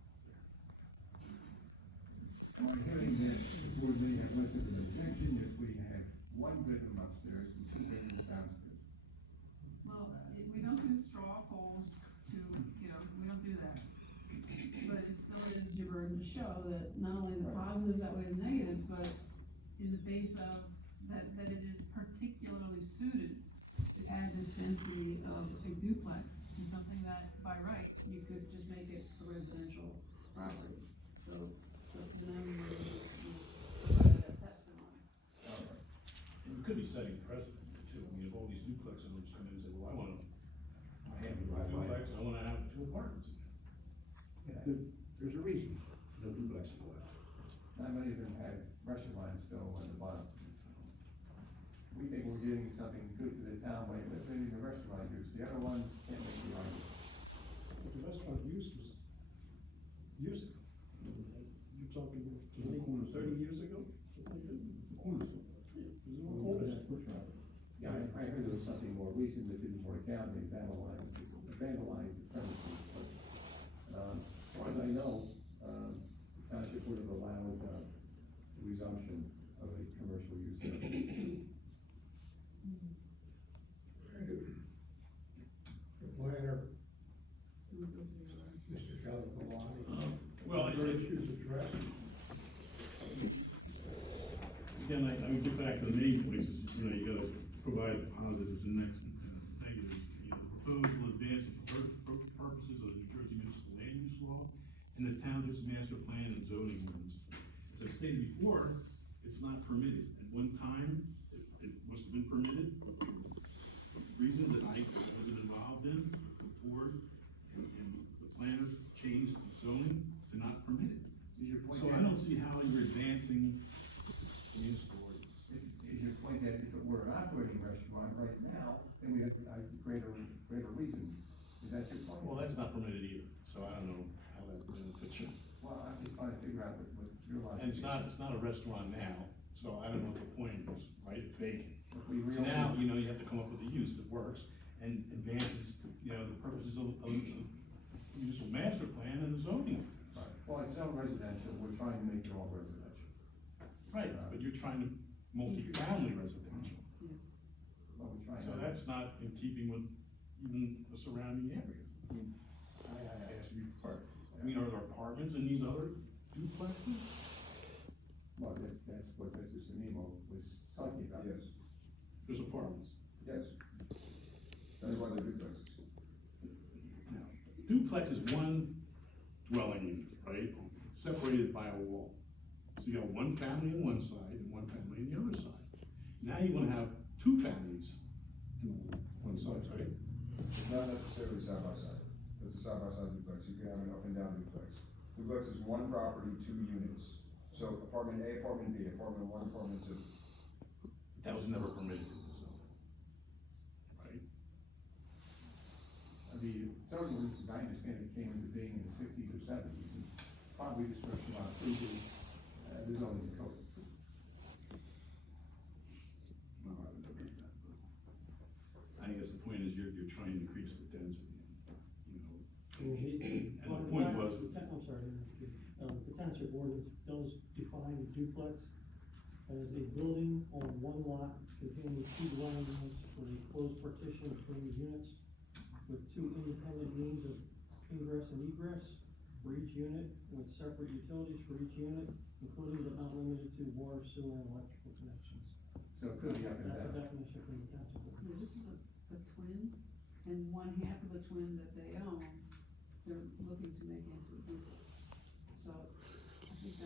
Am I hearing that the board may have less of an objection if we have one bedroom upstairs and two bedrooms downstairs? Well, we don't do straw polls to, we don't do that. But it still is your burden to show that not only the positives outweigh the negatives, but in the face of that it is particularly suited to add this density of a duplex to something that by right, you could just make it a residential property. So it's up to them to provide that testimony. All right. You could be setting precedent too. I mean, if all these duplex owners come in and say, well, I wanna have a duplex, I wanna have 2 apartments. There's a reason, no duplexes allowed. Not many of them have restaurants still on the bottom. We think we're giving something good to the town by limiting the restaurant use. The other ones can't make the argument. But the restaurant use was music. You're talking 20, 30 years ago? Yeah, I heard there was something more recent that didn't work out, they vandalized the premises. But, as far as I know, the township would have allowed, the resumption of a commercial use there. The planner, Mr. Calipolani. Well, Your issues addressed. Again, I would get back to the main points, is, you gotta provide the positives and negatives. The proposal will advance the purposes of the New Jersey Municipal Land Use Law and the township's master plan and zoning ordinance. As I stated before, it's not permitted. At one time, it must have been permitted, reasons that I wasn't involved in before, and the planner changed the zoning to not permit it. Is your point So that- I don't see how you're advancing the municipal ordinance. Is your point that if it were an operating restaurant right now, then we have a greater reason? Is that your point? Well, that's not permitted either, so I don't know how that benefits you. Well, I'm just trying to figure out what your logic And is. it's not a restaurant now, so I don't know what the point is, right? It's vacant. If we So reopen- now, you have to come up with a use that works and advances, the purposes of the municipal master plan and the zoning. Right. Well, it's zone residential, we're trying to make it all residential. Right, but you're trying to multifamily residential, Well, we're trying so to. that's not in keeping with even the surrounding areas. I asked you before, are there apartments in these other duplexes? Well, that's what Mr. Sinemo was talking about. Yes, There's apartments. yes. That's why they're duplexes. Duplex is one dwelling unit, right, separated by a wall. So you got one family on one side and one family on the other side. Now you wanna have 2 families on one side, right? It's not necessarily side by side. It's a side by side duplex. You can have an up and down duplex. Duplex is one property, 2 units. So apartment A, apartment B, apartment 1, apartment 2. That was never permitted in the zone. Right? The zoning ordinance, as I understand it, came into being in the 60s or 70s, and probably this restaurant predate the zoning code. Well, I would agree with that, but I guess the point is you're trying to increase the density, Well, and the point was. I'm sorry, the township ordinance does define a duplex as a building on one lot containing 2 dwelling units with a closed partition between the units, with 2 independent means of ingress and egress for each unit, with separate utilities for each unit, including but not limited to water, sewer, and electrical connections. So it could be up and That's a down. definition from the township ordinance. Yeah, this is a twin, and one half of the twin that they own, they're looking to make into a duplex. So, I think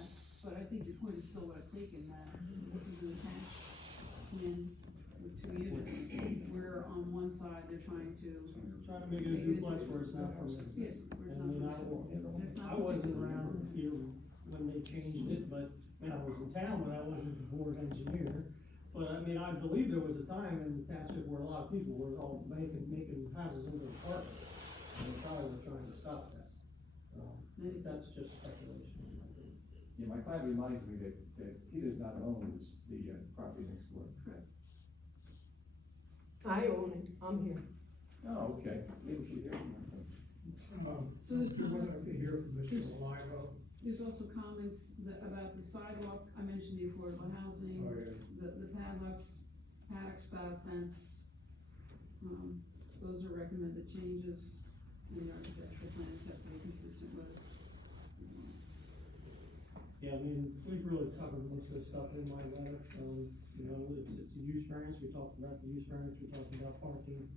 but I think your point is still what I've taken, that this is an attached twin with 2 units, where on one side, they're trying to. Trying to make it a duplex where it's not permitted. Yeah, where it's I not mean, permitted. It's not I wasn't particular. around here when they changed it, but, I was in town, but I wasn't the board engineer. But, I believe there was a time in the township where a lot of people were all making houses into apartments. And they probably were trying to stop that. Maybe that's just speculation. Yeah, my client reminds me that he does not own the property next door. Correct. I own it, I'm here. Oh, okay, maybe we should hear from him. So there's You would comments- like to hear from Mr. there's- Olivo. There's also comments about the sidewalk, I mentioned the affordable housing, Oh, yeah. the padlocks, paddock style fence. Those are recommended changes, and the architectural plans have to be consistent with. Yeah, I mean, we've really covered most of the stuff in my letter, you know, it's a use variance, we talked about the use variance, we talked about parking.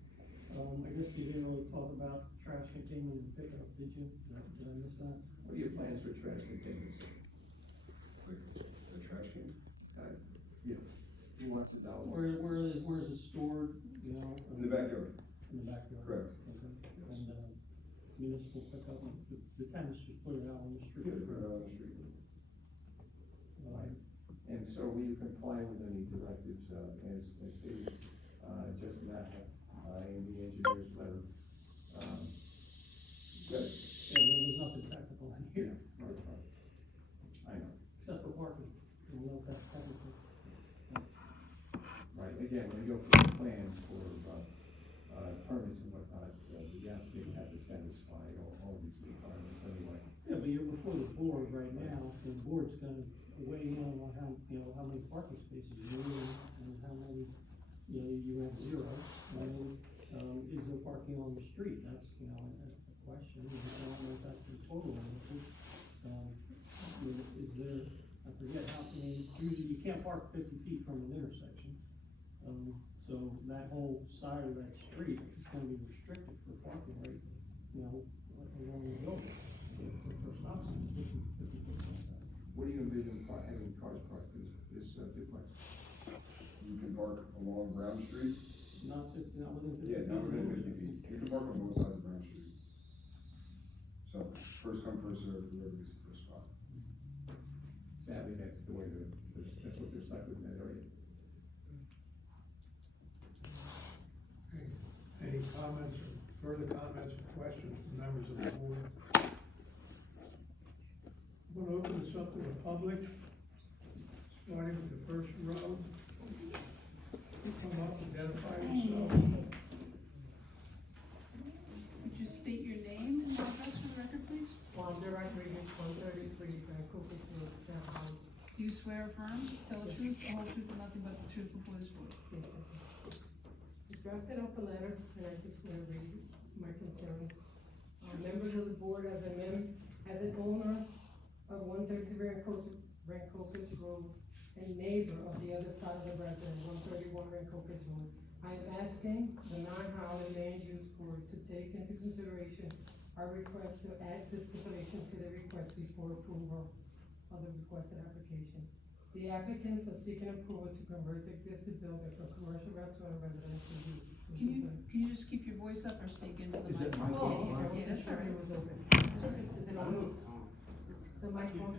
I guess you didn't really talk about trash containment and pickup, did you? Did I miss that? What are your plans for trash containers? Like, the trash can? Yeah. He wants it down. Where is it stored, you know? In the backyard, In the backyard? correct. Okay, and, municipal pickup, the tenants just put it out on the street. Put it out on the street. Right. And so will you comply with any directives, as stated, just not in the engineer's letter? Good. Yeah, there's nothing technical in here, I know, except for parking, I don't know if that's technical. right, again, when you go for the plans for, permits and whatnot, the applicant have to satisfy all these requirements anyway. Yeah, but you're before the board right now, the board's gonna weigh in on how, you know, how many parking spaces you need, and how many, you know, you have zero, and, is there parking on the street, that's, you know, a question, and I don't know if that's the total answer. Is there, I forget how, I mean, usually you can't park 50 feet from an intersection, so that whole side of that street is gonna be restricted for parking, right, you know, along the building. For stop signs, 50 foot setback. What do you envision having cars parked in this duplex? You can park along Brown Street. Not within 50 feet. Yeah, not within 50 feet. You can park on both sides of Brown Street. So, first come, first served, whoever gets the first spot. Sadly, that's the way that's what they're stuck with in that area. Any comments or further comments or questions from members of the board? I'm gonna open this up to the public, starting with the first row. Come up, identify yourself. Would you state your name and address for the record, please? Wanda Rodriguez, 133 Rancocas Road, Township. Do you swear or affirm, tell the truth, the whole truth, and nothing but the truth before this board? I drafted up a letter, and I just want to read my concerns. Members of the board, as an owner of 133 Rancocas Road, and neighbor of the other side of the residence, 131 Rancocas Road, I am asking the non-Howland Land Use Board to take into consideration our request to add this stipulation to the request before approval of the requested application. The applicants are seeking approval to convert the existing building from commercial restaurant and residential use. Can you just keep your voice up or speak into the Is that mic? mic on? Yeah, that's all right. It was open. Is it on? Is the mic on?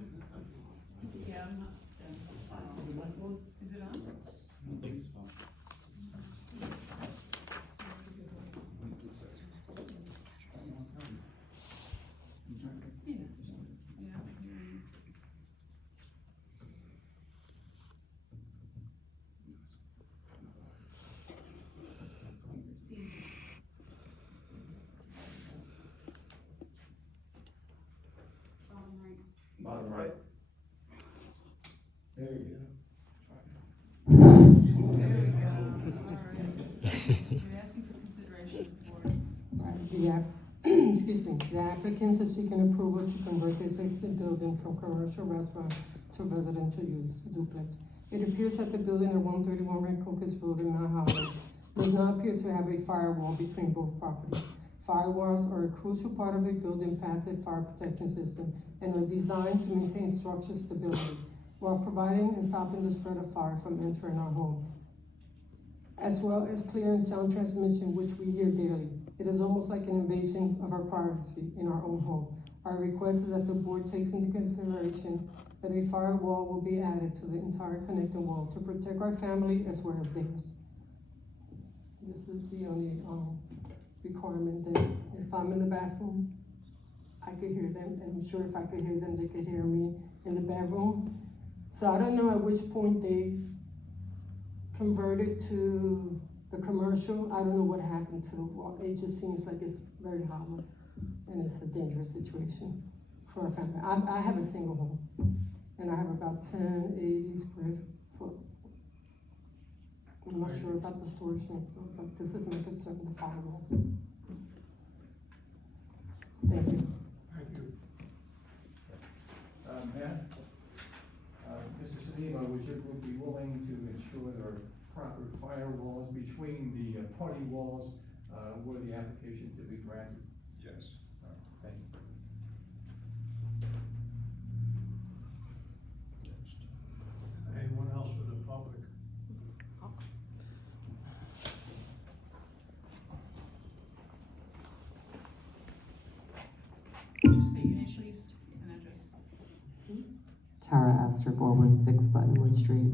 Yeah, I'm not. Is the mic on? Is it on? Yeah. Yeah, I can hear you. Right. Bottom right. There you go. There we go, all right. You're asking for consideration for, Excuse me, the applicants are seeking approval to convert the existing building from commercial restaurant to residential use, duplex. It appears that the building at 131 Rancocas Road in Mount Holly does not appear to have a firewall between both properties. Firewalls are a crucial part of a building passive fire protection system and are designed to maintain structural stability while providing and stopping the spread of fire from entering our home, as well as clear and sound transmission, which we hear daily. It is almost like an invasion of our privacy in our own home. Our request is that the board takes into consideration that a firewall will be added to the entire connecting wall to protect our family as well as theirs. This is the only requirement, that if I'm in the bathroom, I could hear them, and I'm sure if I could hear them, they could hear me in the bedroom. So I don't know at which point they converted to The commercial, I don't know what happened to the wall, it just seems like it's very hollow, and it's a dangerous situation for a family. I have a single home, and I have about 80 square foot. I'm not sure about the storage next door, but this is my concern, the firewall. Thank you. Thank you. Matt, Mr. Sedema, would you be willing to ensure there are proper firewalls between the party walls, where the application to be granted? Yes. Thank you. Anyone else for the public? Would you state your name, please, and address? Tara Astor, 416 Buttonwood Street.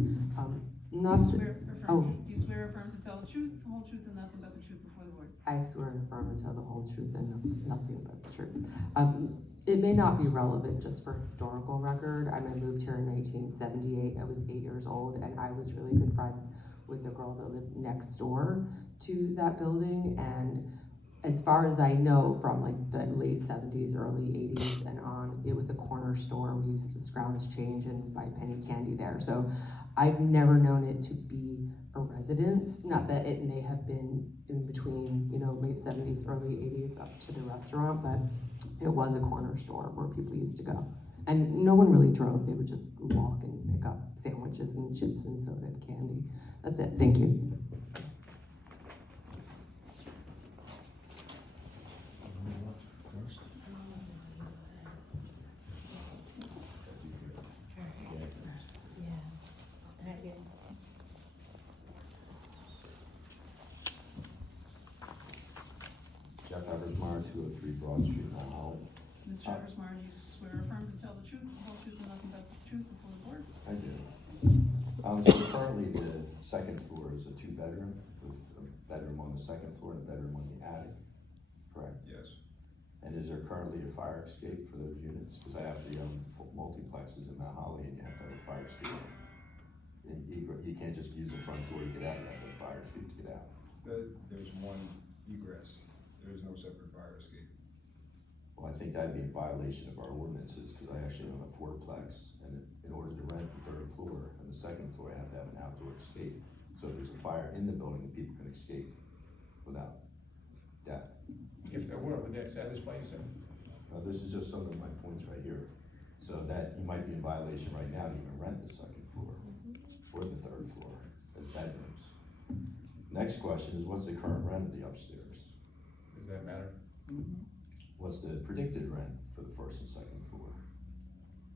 Not, Do you oh, do you swear or affirm to tell the truth, the whole truth, and nothing but the truth before the board? I swear and affirm to tell the whole truth and nothing but the truth. It may not be relevant just for historical record. I moved here in 1978. I was 8 years old, and I was really good friends with the girl that lived next door to that building. And as far as I know, from like the late 70s, early 80s and on, it was a corner store. We used to scrounge change and buy penny candy there. So I've never known it to be a residence. Not that it may have been in between, late 70s, early 80s up to the restaurant, but it was a corner store where people used to go. And no one really drove. They would just walk and pick up sandwiches and chips and soda and candy. That's it. Thank you. Jeff Eversmeyer, 203 Broad Street, Mount Holly. Mr. Eversmeyer, do you swear or affirm to tell the truth, the whole truth, and nothing but the truth before the board? I do. So currently the second floor is a 2-bedroom with a bedroom on the second floor and a bedroom on the attic, correct? Yes. And is there currently a fire escape for those units? Because I actually own multiplexes in Mount Holly and you have to have a fire escape. You can't just use the front door to get out, you have to have a fire escape to get out. There's one egress. There is no separate fire escape. Well, I think that'd be in violation of our ordinances, because I actually own a 4-plex, and in order to rent the 3rd floor and the 2nd floor, I have to have an outdoor escape. So if there's a fire in the building, the people can escape without death. If there were, would that satisfy you, sir? This is just some of my points right here. So that you might be in violation right now to even rent the 2nd floor or the 3rd floor as bedrooms. Next question is, what's the current rent of the upstairs? Does that matter? What's the predicted rent for the 1st and 2nd floor?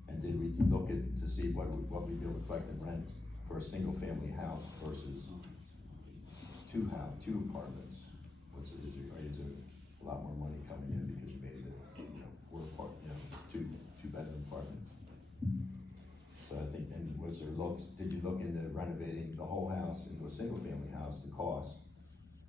And did we look at to see what we'd be able to collect in rent for a single family house versus two apartments? Is there a lot more money coming in because you made it two bedroom apartments? So I think, and did you look into renovating the whole house into a single family house, the cost,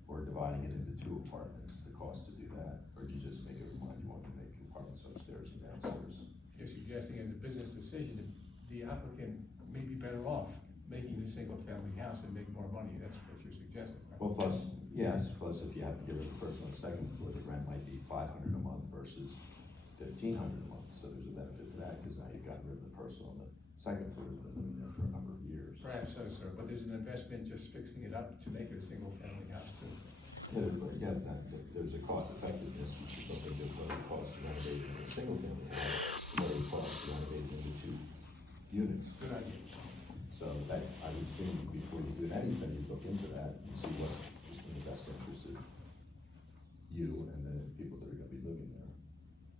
or dividing it into 2 apartments, the cost to do that? Or did you just make it remind you wanted to make apartments upstairs and downstairs? You're suggesting as a business decision that the applicant may be better off making the single family house and make more money. That's what you're suggesting, right? Well, plus if you have to give it the person on the 2nd floor, the rent might be $500 a month versus $1,500 a month. So there's a benefit to that, because now you've gotten rid of the person on the 2nd floor who's been living there for a number of years. Perhaps so, sir, but there's an investment just fixing it up to make it a single family house too. There's a cost effectiveness. You should look at what it costs to renovate into a single family house, what it costs to renovate into 2 units. Good idea. So that, I would assume before you do anything, you look into that and see what's in the best interest of you and the people that are gonna be living there.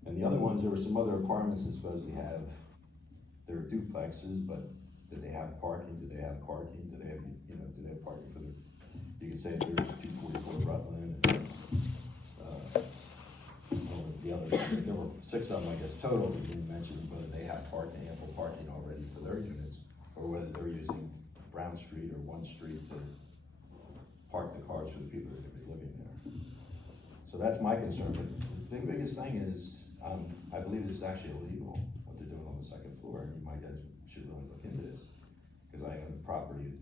And the other ones, there were some other apartments that supposedly have, they're duplexes, but did they have parking? Do they have parking? Do they have, do they have parking for their, you could say there's 244 Rutland, and, the other, there were 6 of them, I guess, total, we didn't mention whether they have parking, ample parking already for their units, or whether they're using Brown Street or 1 Street to park the cars for the people that are gonna be living there. So that's my concern, but the biggest thing is, I believe this is actually illegal, what they're doing on the 2nd floor, and you guys should really look into this. Because I own property,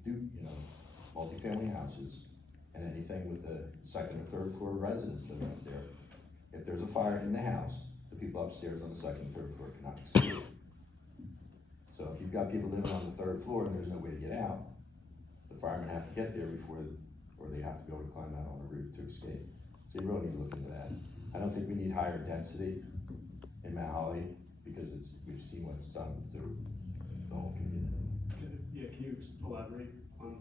multifamily houses, and anything with a second or third floor residents living up there. If there's a fire in the house, the people upstairs on the second and third floor cannot escape. So if you've got people living on the third floor and there's no way to get out, the firemen have to get there or they have to go and climb out on the roof to escape. So you really need to look into that. I don't think we need higher density in Mount Holly, because we've seen what's done through the whole community. Yeah, can you elaborate on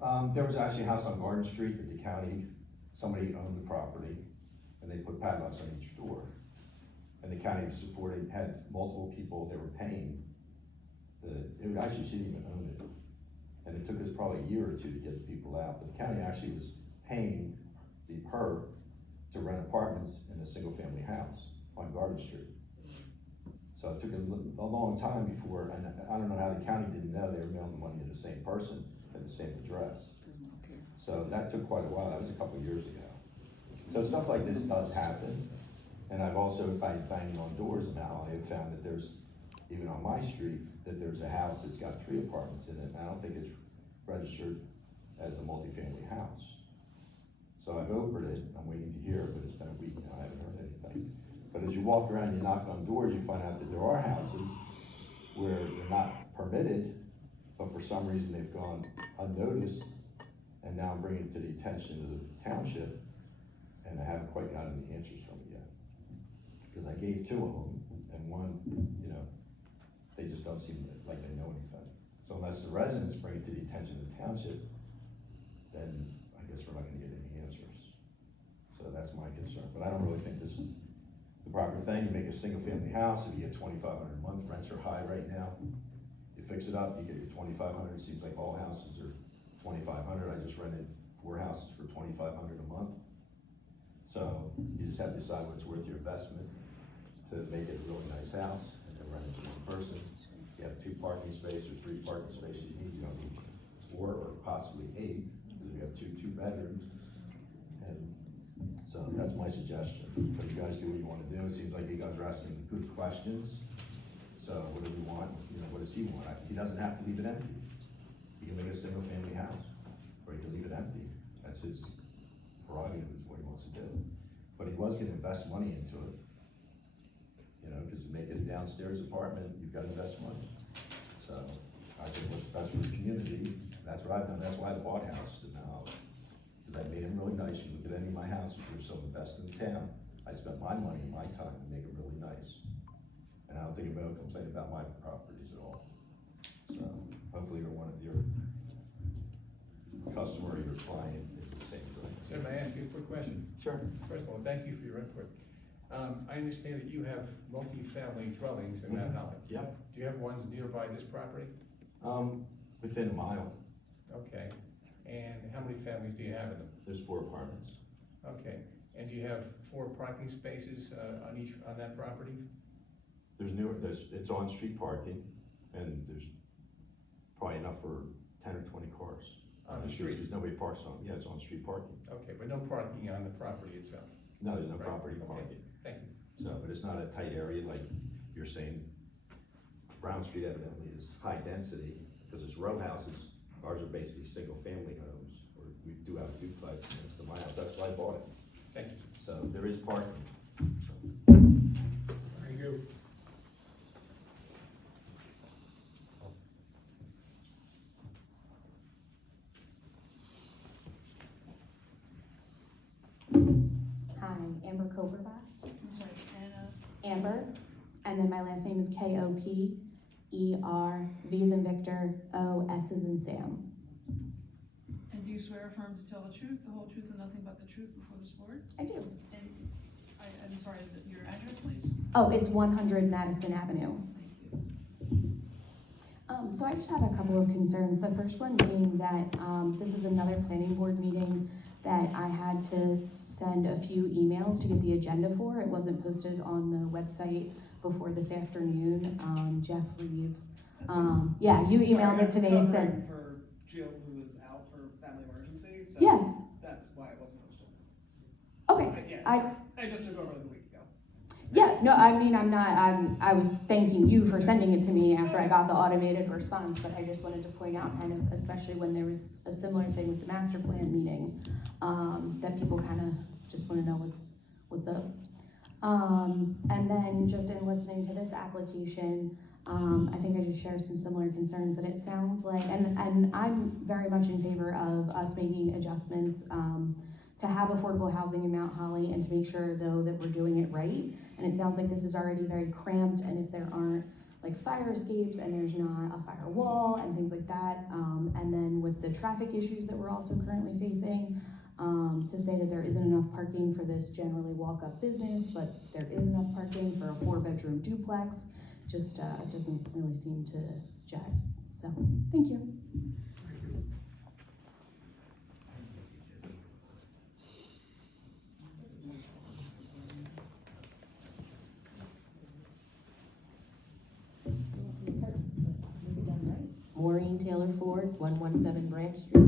that? There was actually a house on Garden Street that the county, somebody owned the property, and they put padlocks on each door. And the county was supporting, had multiple people that were paying it actually shouldn't even own it. And it took us probably a year or two to get the people out, but the county actually was paying her to rent apartments in a single family house on Garden Street. So it took a long time before, and I don't know how the county didn't know they were mailing the money to the same person at the same address. So that took quite a while. That was a couple of years ago. So stuff like this does happen. And I've also, by banging on doors in Mount Holly, I've found that there's, even on my street, that there's a house that's got 3 apartments in it, and I don't think it's registered as a multifamily house. So I've opened it, I'm waiting to hear, but it's been a week now, I haven't heard anything. But as you walk around, you knock on doors, you find out that there are houses where they're not permitted, but for some reason they've gone unnoticed, and now I'm bringing it to the attention of the township, and I haven't quite gotten any answers from it yet. Because I gave 2 of them, and one, they just don't seem like they know anything. So unless the residents bring it to the attention of the township, then I guess we're not gonna get any answers. So that's my concern, but I don't really think this is the proper thing. You make a single family house, if you get $2,500 a month, rents are high right now. You fix it up, you get your $2,500, it seems like all houses are $2,500. I just rented 4 houses for $2,500 a month. So you just have to decide what's worth your investment to make it a really nice house and then rent it to one person. If you have 2 parking spaces or 3 parking spaces you don't need 4 or possibly 8, because we have 2 bedrooms. And so that's my suggestion. But you guys do what you want to do. It seems like you guys are asking good questions. So what do we want? What does he want? He doesn't have to leave it empty. He can make a single family house, or he can leave it empty. That's his prerogative, is what he wants to do. But he was gonna invest money into it. Because to make it a downstairs apartment, you've got to invest money. So I think what's best for the community, that's what I've done. That's why I bought houses now. Because I made them really nice. You look at any of my houses, they're some of the best in the town. I spent my money and my time to make them really nice. And I don't think anybody will complain about my properties at all. So hopefully one of your customer or your client is the same thing. Sir, may I ask you a quick question? Sure. First of all, thank you for your input. I understand that you have multi-family dwellings in Mount Holly. Yep. Do you have ones nearby this property? Within a mile, Okay. And how many families do you have in them? there's 4 apartments. Okay. And do you have 4 parking spaces on that property? It's on-street parking, and there's probably enough for 10 or 20 cars. On the street? Because nobody parks it's on-street parking. Okay, but no parking on the property itself? No, there's no Right. property Okay. parking. Thank you. So, but it's not a tight area like you're saying. Brown Street evidently is high density, because it's row houses. Ours are basically single family homes, or we do have a duplex next to my house. That's why I bought it. Thank you. So there is parking. So. Thank you. Hi, Amber Koperbass. I'm sorry, Anna, Amber, and then my last name is Koper, V as in Victor, O, S as in Sam. and do you swear affirm to tell the truth, the whole truth, and nothing but the truth before this board? I do. And I'm sorry, your address, please? Oh, it's 100 Madison Avenue. Thank you. So I just have a couple of concerns. The first one being that this is another planning board meeting that I had to send a few emails to get the agenda for. It wasn't posted on the website before this afternoon. Jeff Reeve. Yeah, you emailed it to me. Covering for Jill, who was out for family emergency, so Yeah. that's why it wasn't posted. Okay. I just took over the week ago. Yeah, no, I mean, I was thanking you for sending it to me after I got the automated response, but I just wanted to point out kind of, especially when there was a similar thing with the master plan meeting, that people kind of just want to know what's up. And then just in listening to this application, I think I just share some similar concerns that it sounds like, and I'm very much in favor of us making adjustments, to have affordable housing in Mount Holly and to make sure though that we're doing it right. And it sounds like this is already very cramped, and if there aren't like fire escapes and there's not a fire wall and things like that, and then with the traffic issues that we're also currently facing, to say that there isn't enough parking for this generally walk-up business, but there is enough parking for a 4-bedroom duplex, just doesn't really seem to jive. So, thank you. Maureen Taylor Ford, 117 Branch Street.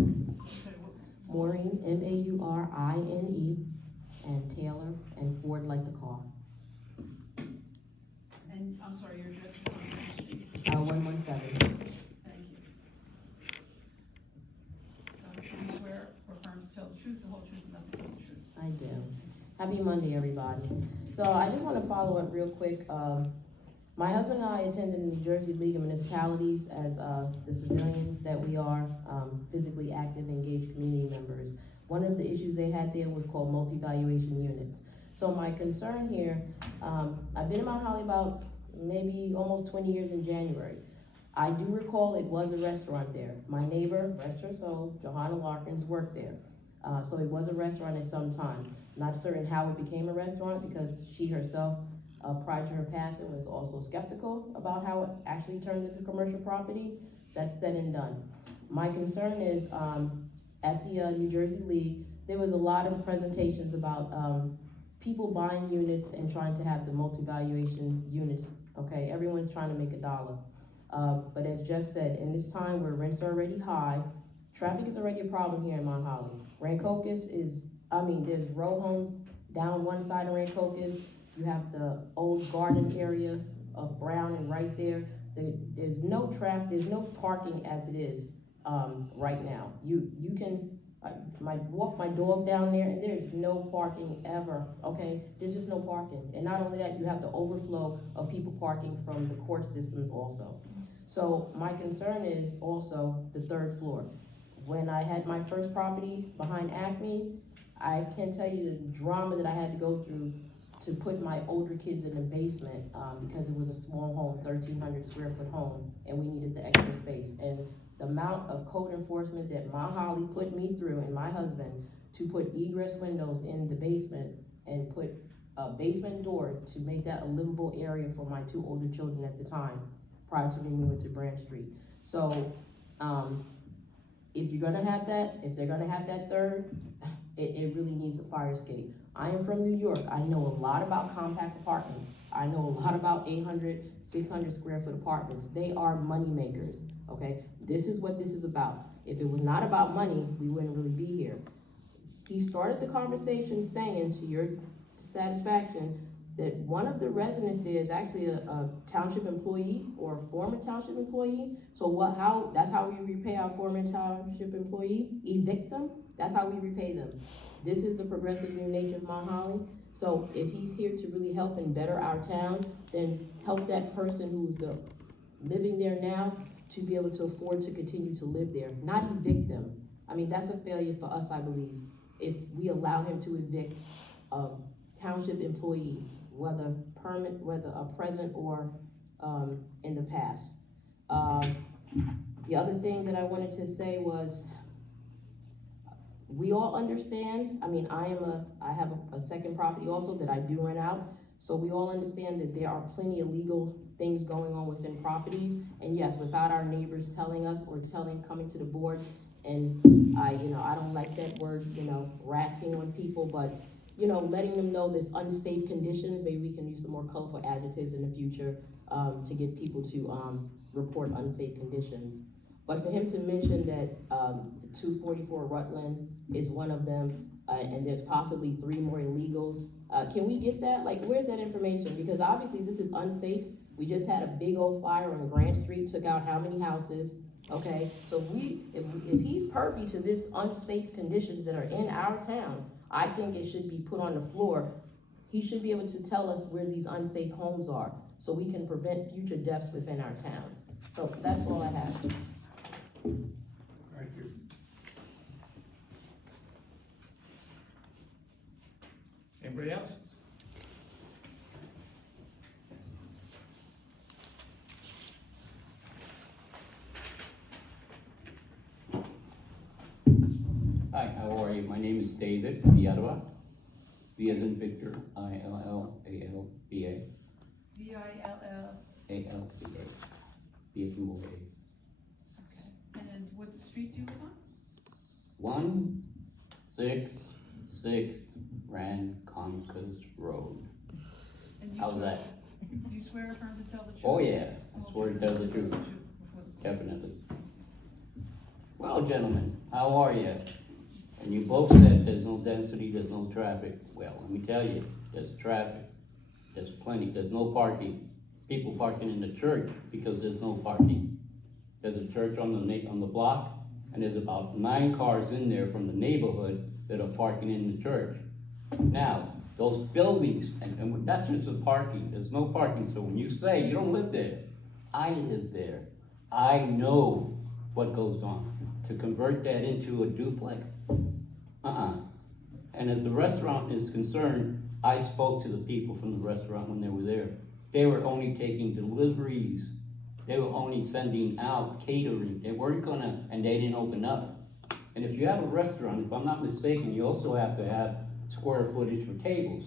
Maureen, Maurine, and Taylor, and Ford like the car. And I'm sorry, your address is on Branch Street. 117. Thank you. Can you swear or affirm to tell the truth, the whole truth, and nothing but the truth? I do. Happy Monday, everybody. So I just want to follow up real quick. My husband and I attended the New Jersey League of Municipalities as the civilians that we are, physically active, engaged community members. One of the issues they had there was called multi-valuation units. So my concern here, I've been in Mount Holly about maybe almost 20 years in January. I do recall it was a restaurant there. My neighbor, rest her soul, Johanna Larkins, worked there. So it was a restaurant at some time. Not certain how it became a restaurant because she herself, prior to her passing, was also skeptical about how it actually turned into commercial property. That's said and done. My concern is, at the New Jersey League, there was a lot of presentations about people buying units and trying to have the multi-valuation units, okay? Everyone's trying to make a dollar. But as Jeff said, in this time where rents are already high, traffic is already a problem here in Mount Holly. Rancocas is, there's row homes down one side of Rancocas. You have the old garden area of Brown and right there. There's no traffic, there's no parking as it is right now. You can walk my dog down there and there's no parking ever, okay? There's just no parking. And not only that, you have the overflow of people parking from the court systems also. So my concern is also the 3rd floor. When I had my first property behind Acme, I can tell you the drama that I had to go through to put my older kids in the basement because it was a small home, 1,300 square foot home, and we needed the extra space. And the amount of code enforcement that Mount Holly put me through and my husband to put egress windows in the basement and put a basement door to make that a livable area for my 2 older children at the time, prior to me moving to Branch Street. So if you're gonna have that, if they're gonna have that 3rd, it really needs a fire escape. I am from New York. I know a lot about compact apartments. I know a lot about 800, 600 square foot apartments. They are money makers, okay? This is what this is about. If it was not about money, we wouldn't really be here. He started the conversation saying, to your satisfaction, that one of the residents there is actually a township employee or a former township employee. So that's how we repay our former township employee? Evict them? That's how we repay them. This is the progressive new nature of Mount Holly. So if he's here to really help and better our town, then help that person who's living there now to be able to afford to continue to live there, not evict them. That's a failure for us, I believe, if we allow him to evict a township employee, whether a present or in the past. The other thing that I wanted to say was, we all understand, I have a second property also that I do rent out, so we all understand that there are plenty of legal things going on within properties, and yes, without our neighbors telling us or coming to the board, and I don't like that word, ratting on people, but letting them know there's unsafe conditions. Maybe we can use some more colorful adjectives in the future to get people to report unsafe conditions. But for him to mention that 244 Rutland is one of them, and there's possibly 3 more illegals. Can we get that? Like, where's that information? Because obviously this is unsafe. We just had a big old fire on Grant Street, took out how many houses? Okay, so if he's privy to this unsafe conditions that are in our town, I think it should be put on the floor. He should be able to tell us where these unsafe homes are, so we can prevent future deaths within our town. So that's all I have. Thank you. Anybody else? Hi, how are you? My name is David Villalba. V as in Victor, I-L-L-A-L-B-A. V-I-L-L, A-L-B-A. B as in boy. okay. And what street do you live on? 166 Rancocas Road. And you How's swear- that? Do you swear affirm to tell the truth? Oh, yeah, I Whole swear to truth, tell the nothing truth. but before the court? Definitely. Well, gentlemen, how are you? And you both said there's no density, there's no traffic. Well, let me tell you, there's traffic. There's plenty, there's no parking. People parking in the church because there's no parking. There's a church on the block, and there's about 9 cars in there from the neighborhood that are parking in the church. Now, those buildings, and that's just the parking, there's no parking, so when you say you don't live there, I live there. I know what goes on. To convert that into a duplex, And as the restaurant is concerned, I spoke to the people from the restaurant when they were there. They were only taking deliveries. They were only sending out catering. They weren't gonna, and they didn't open up. And if you have a restaurant, if I'm not mistaken, you also have to have square footage for tables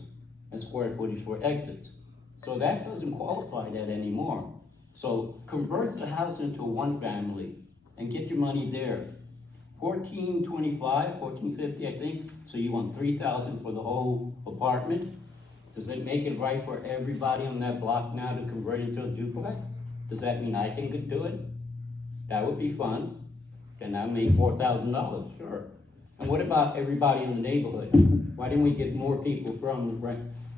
and square footage for exits. So that doesn't qualify that anymore. So convert the house into a 1 family and get your money there. $14.25, $14.50, I think. So you want $3,000 for the whole apartment? Does it make it right for everybody on that block now to convert into a duplex? Does that mean I can do it? That would be fun. Then I make $4,000, sure. And what about everybody in the neighborhood? Why didn't we get more people from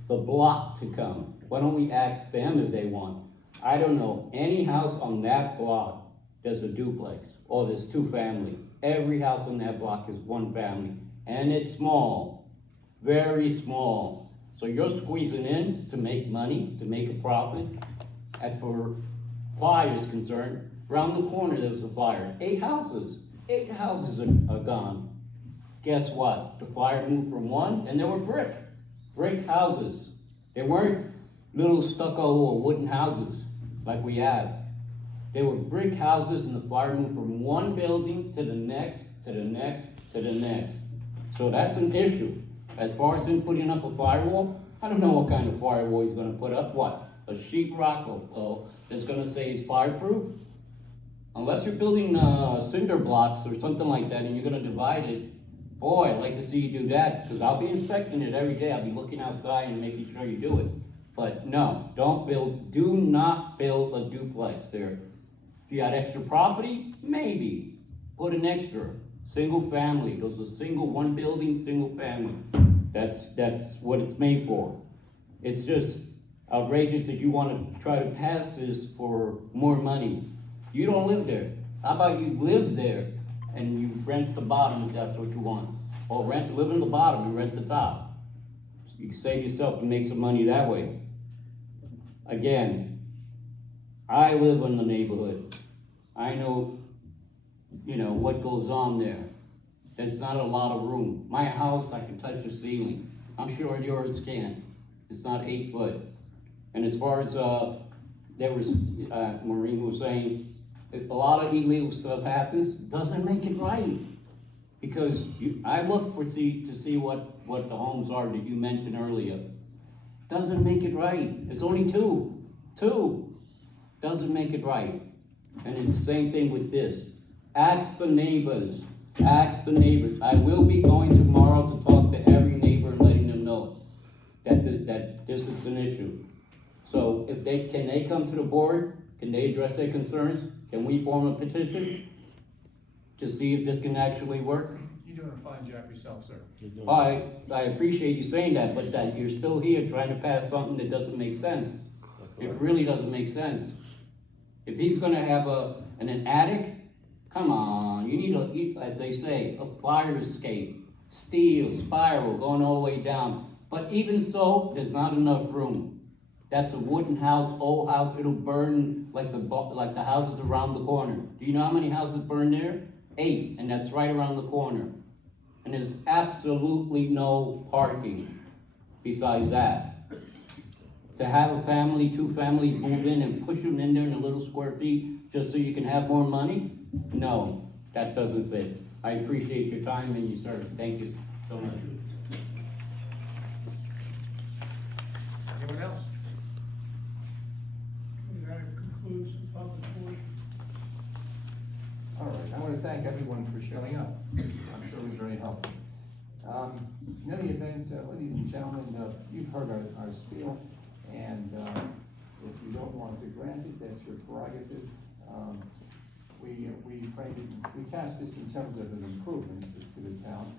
the block to come? Why don't we ask them if they want? I don't know, any house on that block, there's a duplex, or there's 2 family. Every house on that block is 1 family, and it's small, very small. So you're squeezing in to make money, to make a profit. As for fire is concerned, around the corner there was a fire. 8 houses are gone. Guess what? The fire moved from 1, and they were brick houses. They weren't little stucco or wooden houses like we have. They were brick houses, and the fire moved from 1 building to the next, to the next, to the next. So that's an issue. As far as him putting up a firewall, I don't know what kind of firewall he's gonna put up. What? A sheetrock that's gonna say it's fireproof? Unless you're building cinder blocks or something like that and you're gonna divide it, boy, I'd like to see you do that, because I'll be inspecting it every day. I'll be looking outside and making sure you do it. But no, do not build a duplex there. If you had extra property, maybe. Put an extra. Single family, those are single, 1 building, single family. That's what it's made for. It's just outrageous that you want to try to pass this for more money. You don't live there. How about you live there and you rent the bottom if that's what you want? Or live in the bottom and rent the top. You can save yourself and make some money that way. Again, I live in the neighborhood. I know, what goes on there. There's not a lot of room. My house, I can touch the ceiling. I'm sure yours can. It's not 8 foot. And as far as, Maureen was saying, if a lot of illegal stuff happens, doesn't make it right. Because I look to see what the homes are that you mentioned earlier. Doesn't make it right. It's only 2. Doesn't make it right. And it's the same thing with this. Ask the neighbors. I will be going tomorrow to talk to every neighbor and letting them know that this is an issue. So if can they come to the board? Can they address their concerns? Can we form a petition to see if this can actually work? You're doing a fine job yourself, sir. I appreciate you saying that, but that you're still here trying to pass something that doesn't make sense. It really doesn't make sense. If he's gonna have an attic, come on, you need as they say, a fire escape, steel, spiral, going all the way down. But even so, there's not enough room. That's a wooden house, old house, it'll burn like the houses around the corner. Do you know how many houses burn there? 8, and that's right around the corner. And there's absolutely no parking besides that. To have a family, 2 families move in and push them in there in a little square feet just so you can have more money? No, that doesn't fit. I appreciate your time and your service. Thank you so much. Anyone else? That concludes the public portion. All right, I want to thank everyone for showing up. I'm sure it was very helpful. In any event, ladies and gentlemen, you've heard our spiel, and if you don't want to grant it, that's your prerogative. We cast this in terms of an improvement to the town.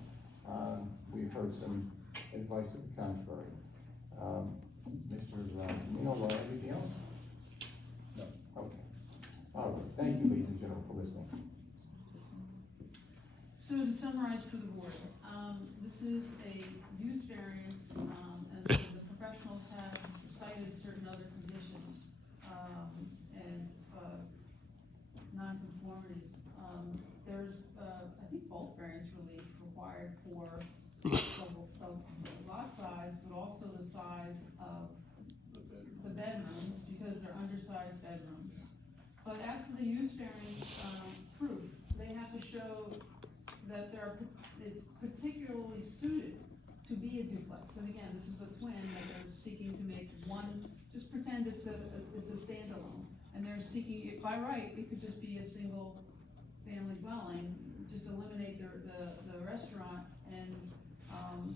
We've heard some advice to the contrary. Mr. Zimino, anything else? No. Okay. All right, thank you, ladies and gentlemen, for listening. So to summarize for the board, this is a use variance, and the professionals have cited certain other conditions, and non-conformities. There's, I think, bulk variance relief required for the lot size, but also the size of the bedrooms, because they're undersized bedrooms. But as to the use variance, proof, they have to show that it's particularly suited to be a duplex. And again, this is a twin that they're seeking to make one, just pretend it's a standalone. And they're seeking, it by right, it could just be a single family dwelling, just eliminate the restaurant and,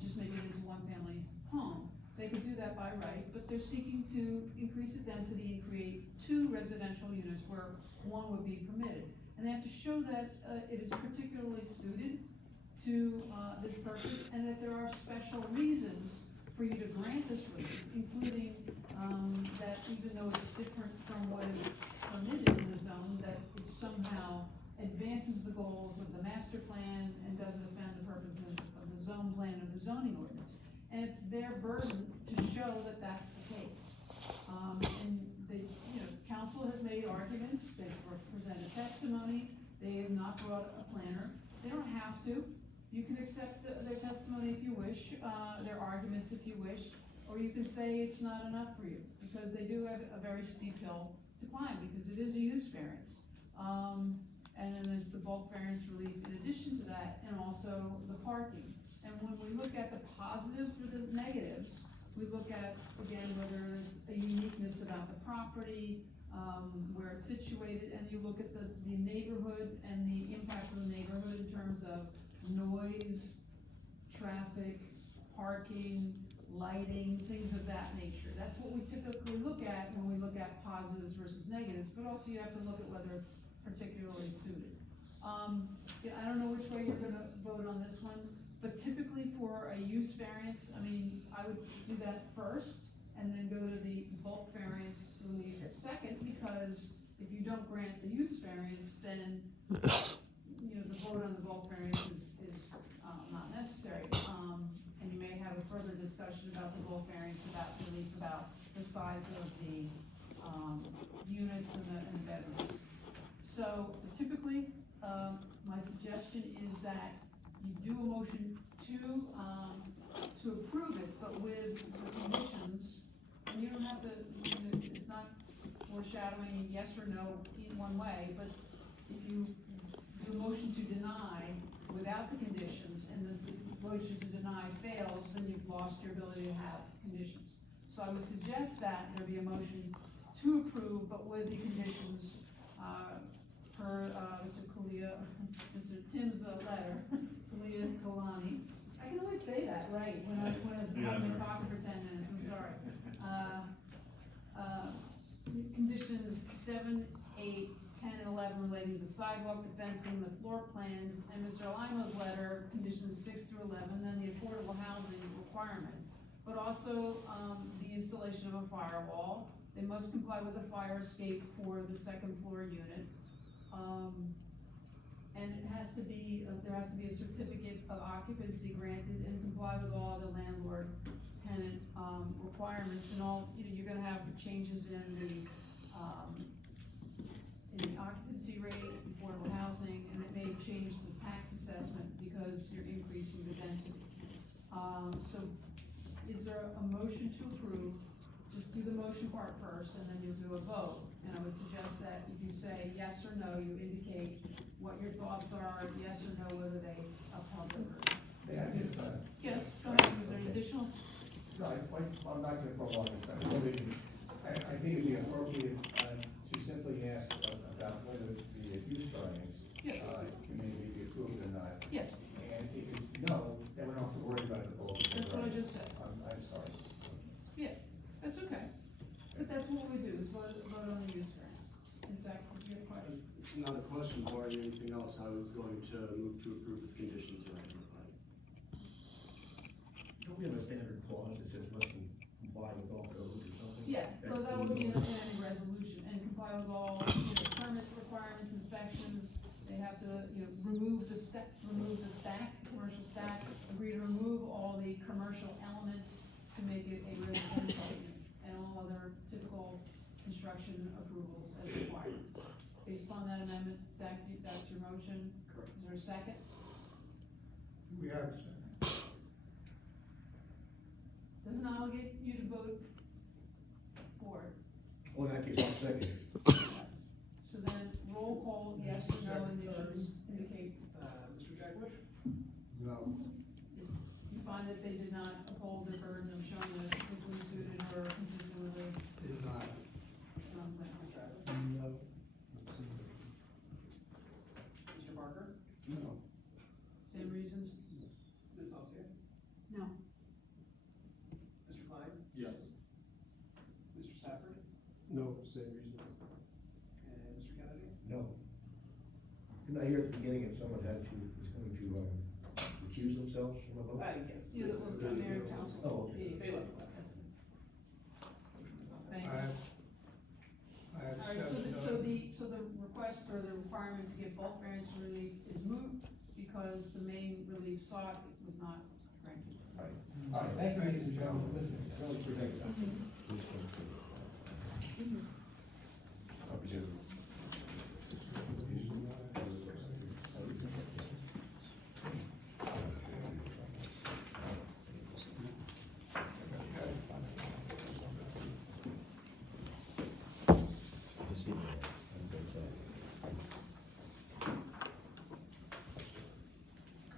just make it into one family home. They could do that by right, but they're seeking to increase the density and create 2 residential units where one would be permitted. And they have to show that it is particularly suited to this purpose, and that there are special reasons for you to grant this relief, including that even though it's different from what is permitted in the zone, that it somehow advances the goals of the master plan and doesn't offend the purposes of the zone plan or the zoning ordinance. And it's their burden to show that that's the case. And council has made arguments, they've presented testimony, they have not brought a planner. They don't have to. You can accept their testimony if you wish, their arguments if you wish, or you can say it's not enough for you, because they do have a very steep hill to climb, because it is a use variance. And then there's the bulk variance relief in addition to that, and also the parking. And when we look at the positives or the negatives, we look at, again, whether there's a uniqueness about the property, where it's situated, and you look at the neighborhood and the impact of the neighborhood in terms of noise, traffic, parking, lighting, things of that nature. That's what we typically look at when we look at positives versus negatives, but also you have to look at whether it's particularly suited. I don't know which way you're gonna vote on this one, but typically for a use variance, I mean, I would do that first, and then go to the bulk variance relief second, because if you don't grant the use variance, then, the vote on the bulk variance is not necessary. And you may have a further discussion about the bulk variance, about relief, about the size of the, units and the bedrooms. So typically, my suggestion is that you do a motion to approve it, but with the conditions. And you don't have to, it's not foreshadowing yes or no in one way, but if you do a motion to deny without the conditions, and the motion to deny fails, then you've lost your ability to have conditions. So I would suggest that there be a motion to approve, but with the conditions, per, Mr. Tim's letter, Kalia Kalani. I can always say that right when I've been talking for 10 minutes, I'm sorry. Conditions 7, 8, 10 and 11 relating to the sidewalk, the fencing, the floor plans, and Mr. Limo's letter, conditions 6 through 11, then the affordable housing requirement. But also, the installation of a firewall. They must comply with the fire escape for the second floor unit. And it has to be, there has to be a certificate of occupancy granted and comply with all the landlord tenant, requirements and all, you're gonna have changes in the occupancy rate, affordable housing, and it may change the tax assessment because you're increasing the density. So is there a motion to approve? Just do the motion part first, and then you'll do a vote. And I would suggest that if you say yes or no, you indicate what your thoughts are, yes or no, whether they uphold it or. Yeah, Yes, go ahead, is there any additional? No, I'm not gonna prolong this, I think it'd be appropriate, to simply ask about whether the use variance, Yes. can maybe be approved or not. Yes, And if it's no, then we don't have to worry about the bulk. that's what I just said. I'm sorry. Yeah, that's okay. But that's what we do, is vote on the use variance. And Zach, do you have a question? Not a question, or anything else, I was going to move to approve with conditions you identified. Don't we have a standard clause that says must comply with all codes or something? Yeah, so that would be in any resolution, and comply with all, permit requirements, inspections. They have to, remove the stack, commercial stack, agree to remove all the commercial elements to make it a residential unit, and all other typical construction approvals as required. Based on that amendment, Zach, that's your motion? Correct. Is there a second? Do we have a second? Doesn't obligate you to vote for it. Well, in that case, I'll second it. So then, roll call, yes or no, indicate. Mr. Jackowicz? No. If you find that they did not uphold their burden of showing that equally suited or consistent with the, Did not. No. Mr. Parker? No. same reasons? Ms. Alcea? No. Mr. Klein? Yes. Mr. Stafford? No, same reason. And Mr. Kennedy? No. Didn't I hear at the beginning if someone was going to, recuse themselves from a vote? Yes. Yeah, the work on mayor and council. Oh, okay. Yeah, They left. Thank I you. have All right, so the request or the requirement to give bulk variance relief is moot because the main relief sought was not granted. All right, thank you, ladies and gentlemen, for listening, I really appreciate that. Hope you do.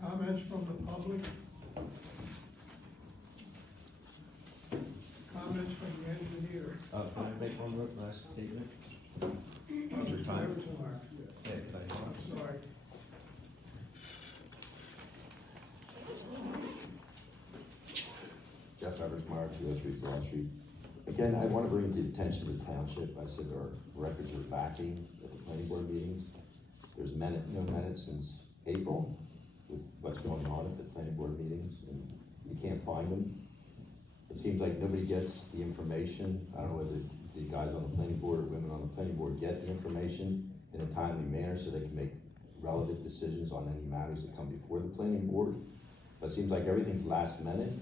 Comments from the public? Comments from the engineer? Can I make one last statement? Your time? Yeah, Yeah, can I? sorry. Jeff Eversmeyer, 203 Broad Street. Again, I want to bring to the attention of the township, I said our records are lacking at the planning board meetings. There's no minutes since April with what's going on at the planning board meetings, and you can't find them. It seems like nobody gets the information. I don't know whether the guys on the planning board or women on the planning board get the information in a timely manner so they can make relevant decisions on any matters that come before the planning board. But it seems like everything's last minute.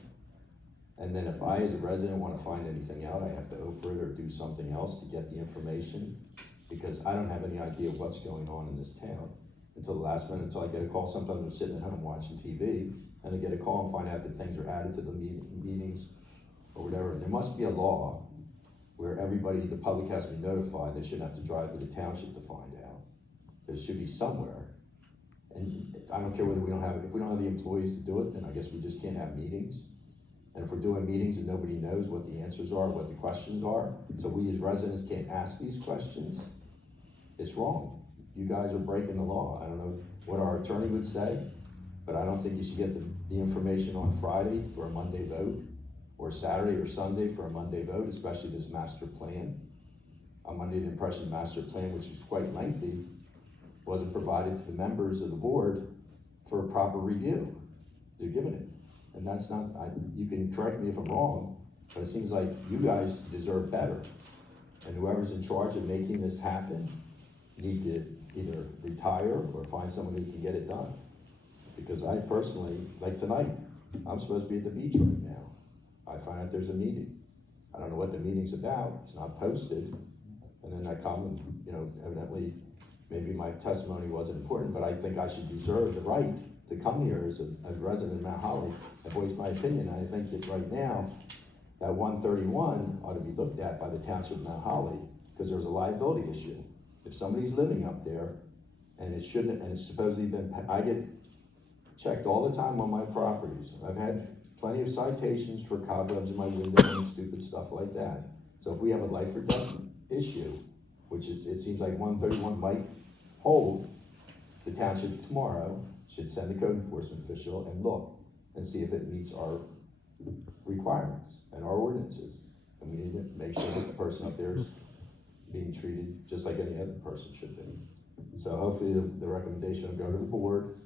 And then if I, as a resident, wanna find anything out, I have to open it or do something else to get the information, because I don't have any idea what's going on in this town until the last minute, until I get a call. Sometimes I'm sitting at home watching TV, and I get a call and find out that things are added to the meetings or whatever. There must be a law where everybody, the public has to be notified. They shouldn't have to drive to the township to find out. There should be somewhere. And I don't care whether we don't have, if we don't have the employees to do it, then I guess we just can't have meetings. And if we're doing meetings and nobody knows what the answers are, what the questions are, so we as residents can't ask these questions, it's wrong. You guys are breaking the law. I don't know what our attorney would say, but I don't think you should get the information on Friday for a Monday vote, or Saturday or Sunday for a Monday vote, especially this master plan. I'm under the impression the master plan, which is quite lengthy, wasn't provided to the members of the board for a proper review. They're given it. And that's not, you can correct me if I'm wrong, but it seems like you guys deserve better. And whoever's in charge of making this happen need to either retire or find someone who can get it done. Because I personally, like tonight, I'm supposed to be at the beach right now. I find out there's a meeting. I don't know what the meeting's about, it's not posted. And then I come and, you know, evidently, maybe my testimony wasn't important, but I think I should deserve the right to come here as a resident of Mount Holly and voice my opinion. And I think that right now, that 131 ought to be looked at by the Township of Mount Holly, because there's a liability issue. If somebody's living up there, and it shouldn't, and it's supposedly been, I get checked all the time on my properties. I've had plenty of citations for cobwebs in my window and stupid stuff like that. So if we have a life or death issue, which it seems like 131 might hold, the township tomorrow should send the code enforcement official and look and see if it meets our requirements and our ordinances. And we need to make sure that the person up there is being treated just like any other person should be. So hopefully the recommendation will go to the board,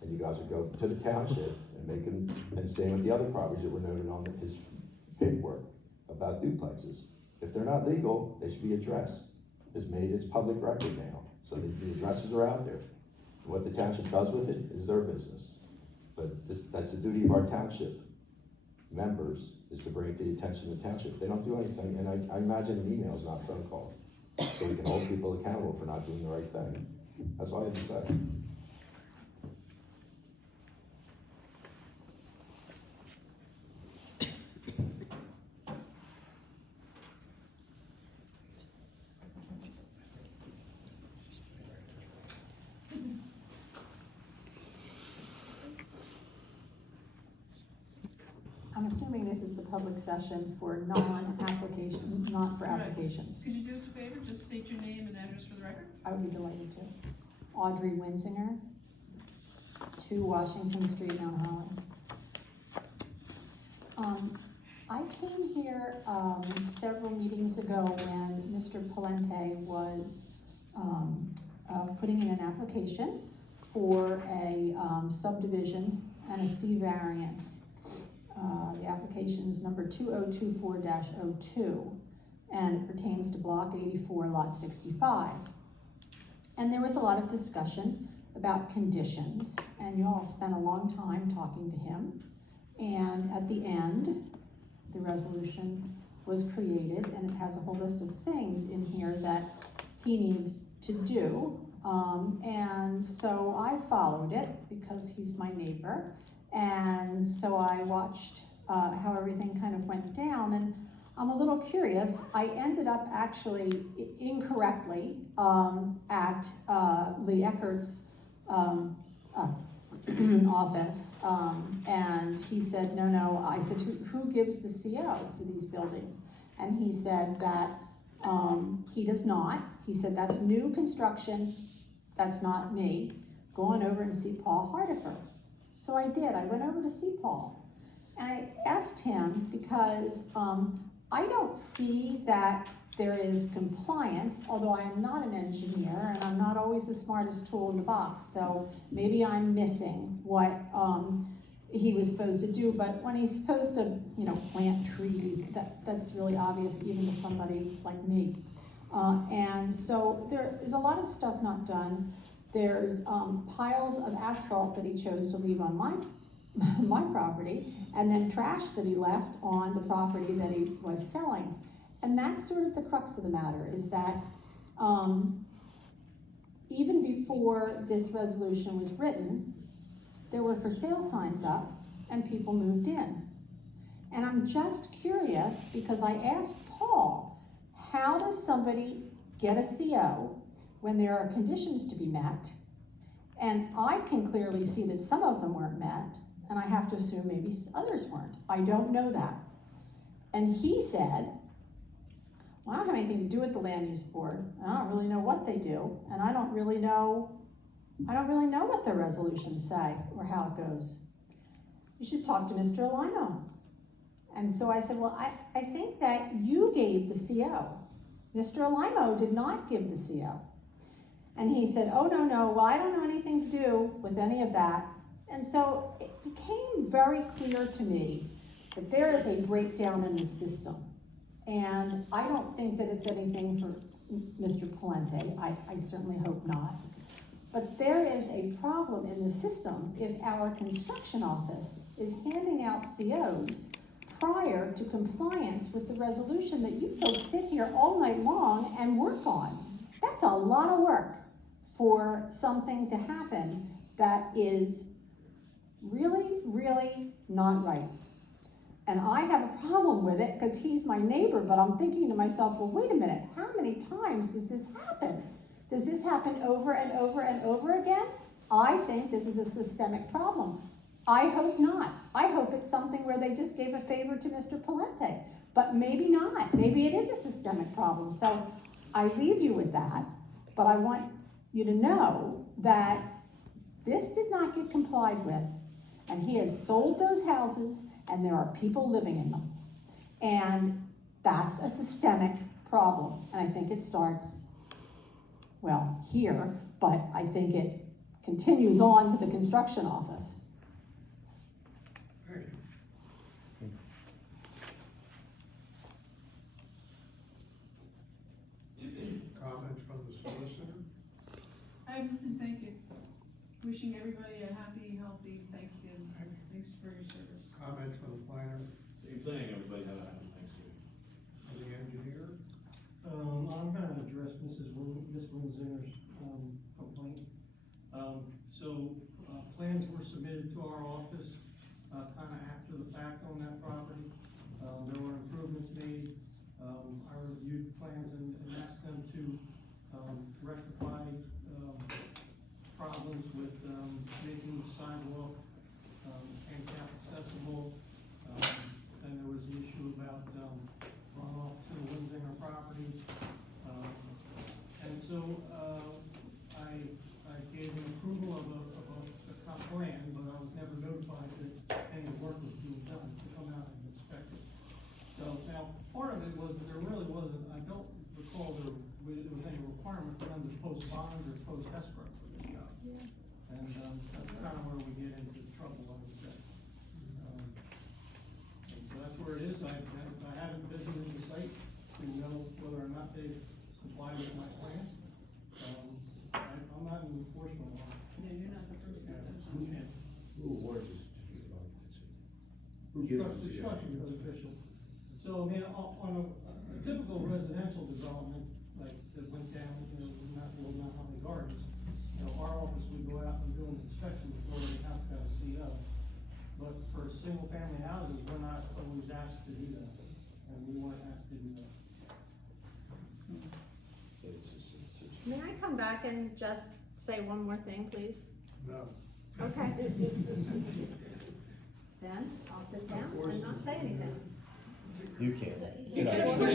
and you guys will go to the township and make them, and same with the other properties that were noted on his paperwork about duplexes. If they're not legal, they should be addressed. It's public record now, so the addresses are out there. What the township does with it is their business. But that's the duty of our township members, is to bring it to the attention of the township. If they don't do anything, and I imagine an email is not phone calls, so we can hold people accountable for not doing the right thing. That's all I have to say. I'm assuming this is the public session for non-application, not for Correct. applications. Could you do us a favor, just state your name and address for the record? I would be delighted to. Audrey Winsinger, 2 Washington Street, Mount Holly. I came here several meetings ago when Mr. Palente was putting in an application for a subdivision and a C variance. The application is number 2024-02, and it pertains to block 84, lot 65. And there was a lot of discussion about conditions, and you all spent a long time talking to him. And at the end, the resolution was created, and it has a whole list of things in here that he needs to do. And so I followed it because he's my neighbor. And so I watched how everything kind of went down, and I'm a little curious. I ended up actually incorrectly at Lee Eckert's office, and he said, no, I said, who gives the CO for these buildings? And he said that he does not. He said, that's new construction, that's not me. Go on over and see Paul Hardifer. So I did. I went over to see Paul, and I asked him because I don't see that there is compliance, although I am not an engineer and I'm not always the smartest tool in the box. So maybe I'm missing what he was supposed to do. But when he's supposed to, plant trees, that's really obvious even to somebody like me. And so there is a lot of stuff not done. There's piles of asphalt that he chose to leave on my property, and then trash that he left on the property that he was selling. And that's sort of the crux of the matter, is that even before this resolution was written, there were for sale signs up and people moved in. And I'm just curious, because I asked Paul, how does somebody get a CO when there are conditions to be met? And I can clearly see that some of them weren't met, and I have to assume maybe others weren't. I don't know that. And he said, well, I don't have anything to do with the land use board. I don't really know what they do, and I don't really know what their resolutions say or how it goes. You should talk to Mr. Alino. And so I said, well, I think that you gave the CO Mr. Alimo did not give the CO. And he said, oh, no, well, I don't know anything to do with any of that. And so it became very clear to me that there is a breakdown in the system. And I don't think that it's anything for Mr. Palente, I certainly hope not. But there is a problem in the system if our construction office is handing out COs prior to compliance with the resolution that you folks sit here all night long and work on. That's a lot of work for something to happen that is really, really not right. And I have a problem with it because he's my neighbor, but I'm thinking to myself, well, wait a minute, how many times does this happen? Does this happen over and over and over again? I think this is a systemic problem. I hope not. I hope it's something where they just gave a favor to Mr. Palente, but maybe not. Maybe it is a systemic problem. So I leave you with that, but I want you to know that this did not get complied with, and he has sold those houses, and there are people living in them. And that's a systemic problem. And I think it starts, well, here, but I think it continues on to the construction office. Comments from the solicitor? I have nothing, thank you. Wishing everybody a happy, healthy Thanksgiving. Thanks for your service. Comments from the planner, Same thing, everybody have a happy Thanksgiving. from the engineer? I'm gonna address Miss Winzinger's, complaint. Plans were submitted to our office, kinda after the fact on that property. There were improvements made. I reviewed the plans and asked them to, rectify, problems with, making the sidewalk, handicap accessible. Then there was the issue about, runoff to the Winzinger property. And so, I gave an approval of a comp plan, but I was never notified that any work was being done to come out and inspect it. So now, part of it was that there really wasn't, I don't recall there was any requirement for them to post bond or post escrow for this job. Yeah. And, that's kind of where we get into trouble, I would say. And so that's where it is. I haven't visited the site to know whether or not they comply with my plans. I'm not an enforcement law. Yeah, you're not the first guy. Yeah. Who awards the certificate of occupancy? Who gives the Construction code official. So, I mean, on a typical residential development, like that went down, Will Mount Holly Gardens, our office would go out and do an inspection before we have to have a CO. But for single family houses, we're not always asked to do that, and we weren't asked to do that. May I come back and just say one more thing, please? No. Okay. Then I'll sit down and not say anything. You can't. He's You're not- gonna push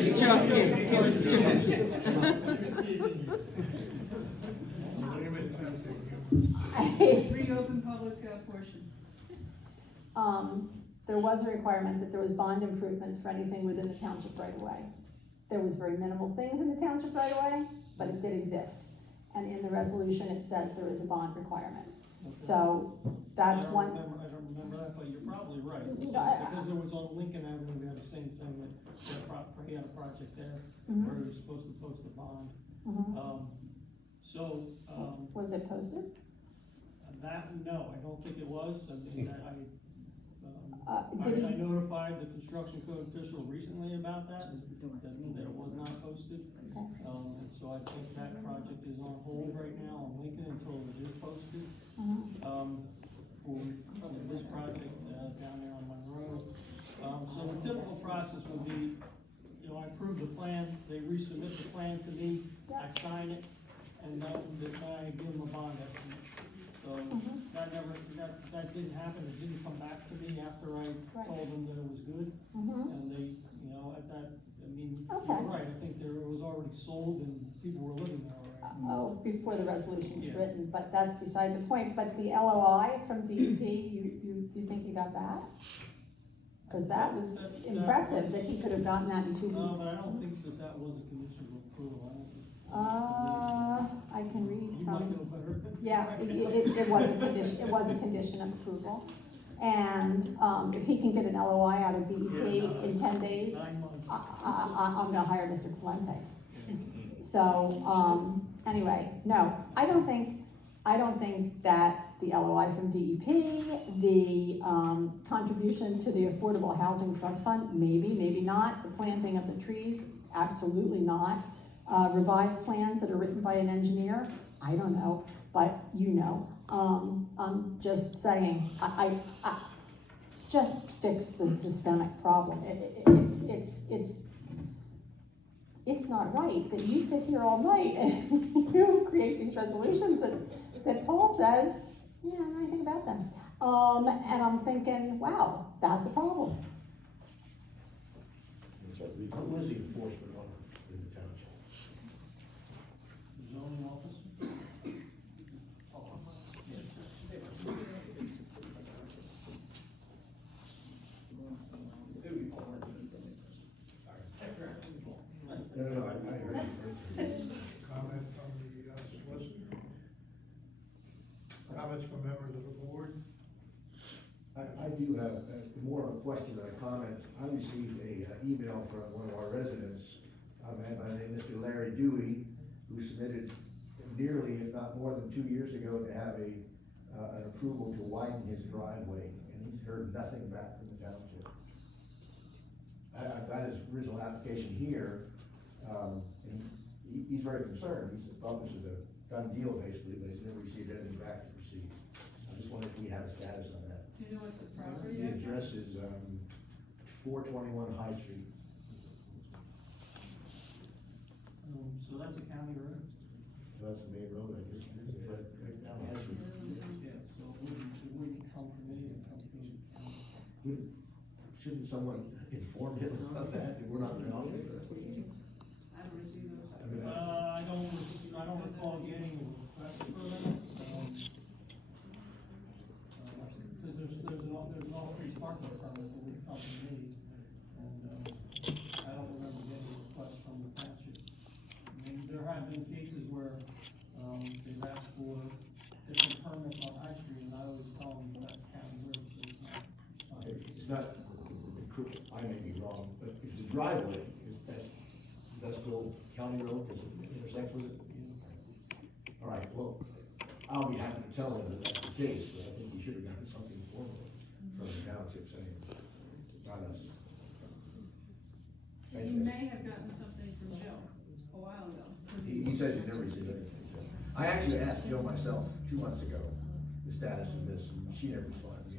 Reopen public portion. There was a requirement that there was bond improvements for anything within the township right away. There was very minimal things in the township right away, but it did exist. And in the resolution, it says there is a bond requirement. Okay. So that's I one. don't remember that, but you're probably right. No, Because there was on Lincoln Avenue, we had the same thing, that he had a project there Mhm. where he was supposed to post a bond. Mhm. Was it posted? No, I don't think it was. I mean, Did I he? notified the construction code official recently about that it was not posted. Okay. And so I think that project is on hold right now on Lincoln until it is posted. Mhm. For this project, down there on Monroe. So the typical process would be, I approve the plan, they resubmit the plan to me, I sign it, and then I give them a bond estimate. So that didn't happen, it didn't come back to me after I told them that it was good. And they, Okay. you're right, I think it was already sold and people were living there already. Before the resolution was Yeah. written, but that's beside the point. But the LOI from DEP, you think you got that? Cause that was impressive that he could have gotten that in 2 No, weeks. but I don't think that was a condition of approval, I don't. I can read You might know from, better. yeah, it was a condition of approval. And, if he can get an LOI out of DEP in 10 days, 9 months. I'm gonna hire Mr. Palente. So, anyway, no, I don't think that the LOI from DEP, the, contribution to the Affordable Housing Trust Fund, maybe not, the planting of the trees, absolutely not. Revised plans that are written by an engineer, I don't know, but you know. I'm just saying, I just fix the systemic problem. It's not right that you sit here all night and you create these resolutions that Paul says, yeah, I don't know anything about them. And I'm thinking, wow, that's a problem. Who is the enforcement on in the township? Zoning officer? No, I heard you. Comment from the solicitor? Comments from members of the board? I do have more of a question than a comment. I received a email from one of our residents, a man by the name of Mr. Larry Dewey, who submitted nearly, if not more than 2 years ago, to have an approval to widen his driveway, and he's heard nothing back from the township. I've got his original application here, and he's very concerned. He thought this was a done deal basically, but he's never received anything back to proceed. I just wonder if we have a status on that. Do you know what the property The address? address is, 421 High Street. So that's a county road? So that's the main road, I guess. It's right down High Street. Yeah, so it wouldn't come from me, it comes from the county. Shouldn't someone inform him of that, that we're not in office? I don't receive those. I mean, I don't recall getting a request for that. Because there's an all-free parking permit that would come from me, and, I don't remember getting a request from the township. I mean, there have been cases where, they've asked for different permits on High Street, and I always tell them that's county road, so it's not. It's not, I may be wrong, but if the driveway is that's still county road, because it intersects with it? All right, well, I'll be happy to tell him that that's the case, but I think we should have gotten something formal from the township saying, not us. You may have gotten something from Joe a while ago. He says he never received anything. I actually asked Jill myself 2 months ago the status of this, and she never responded to me.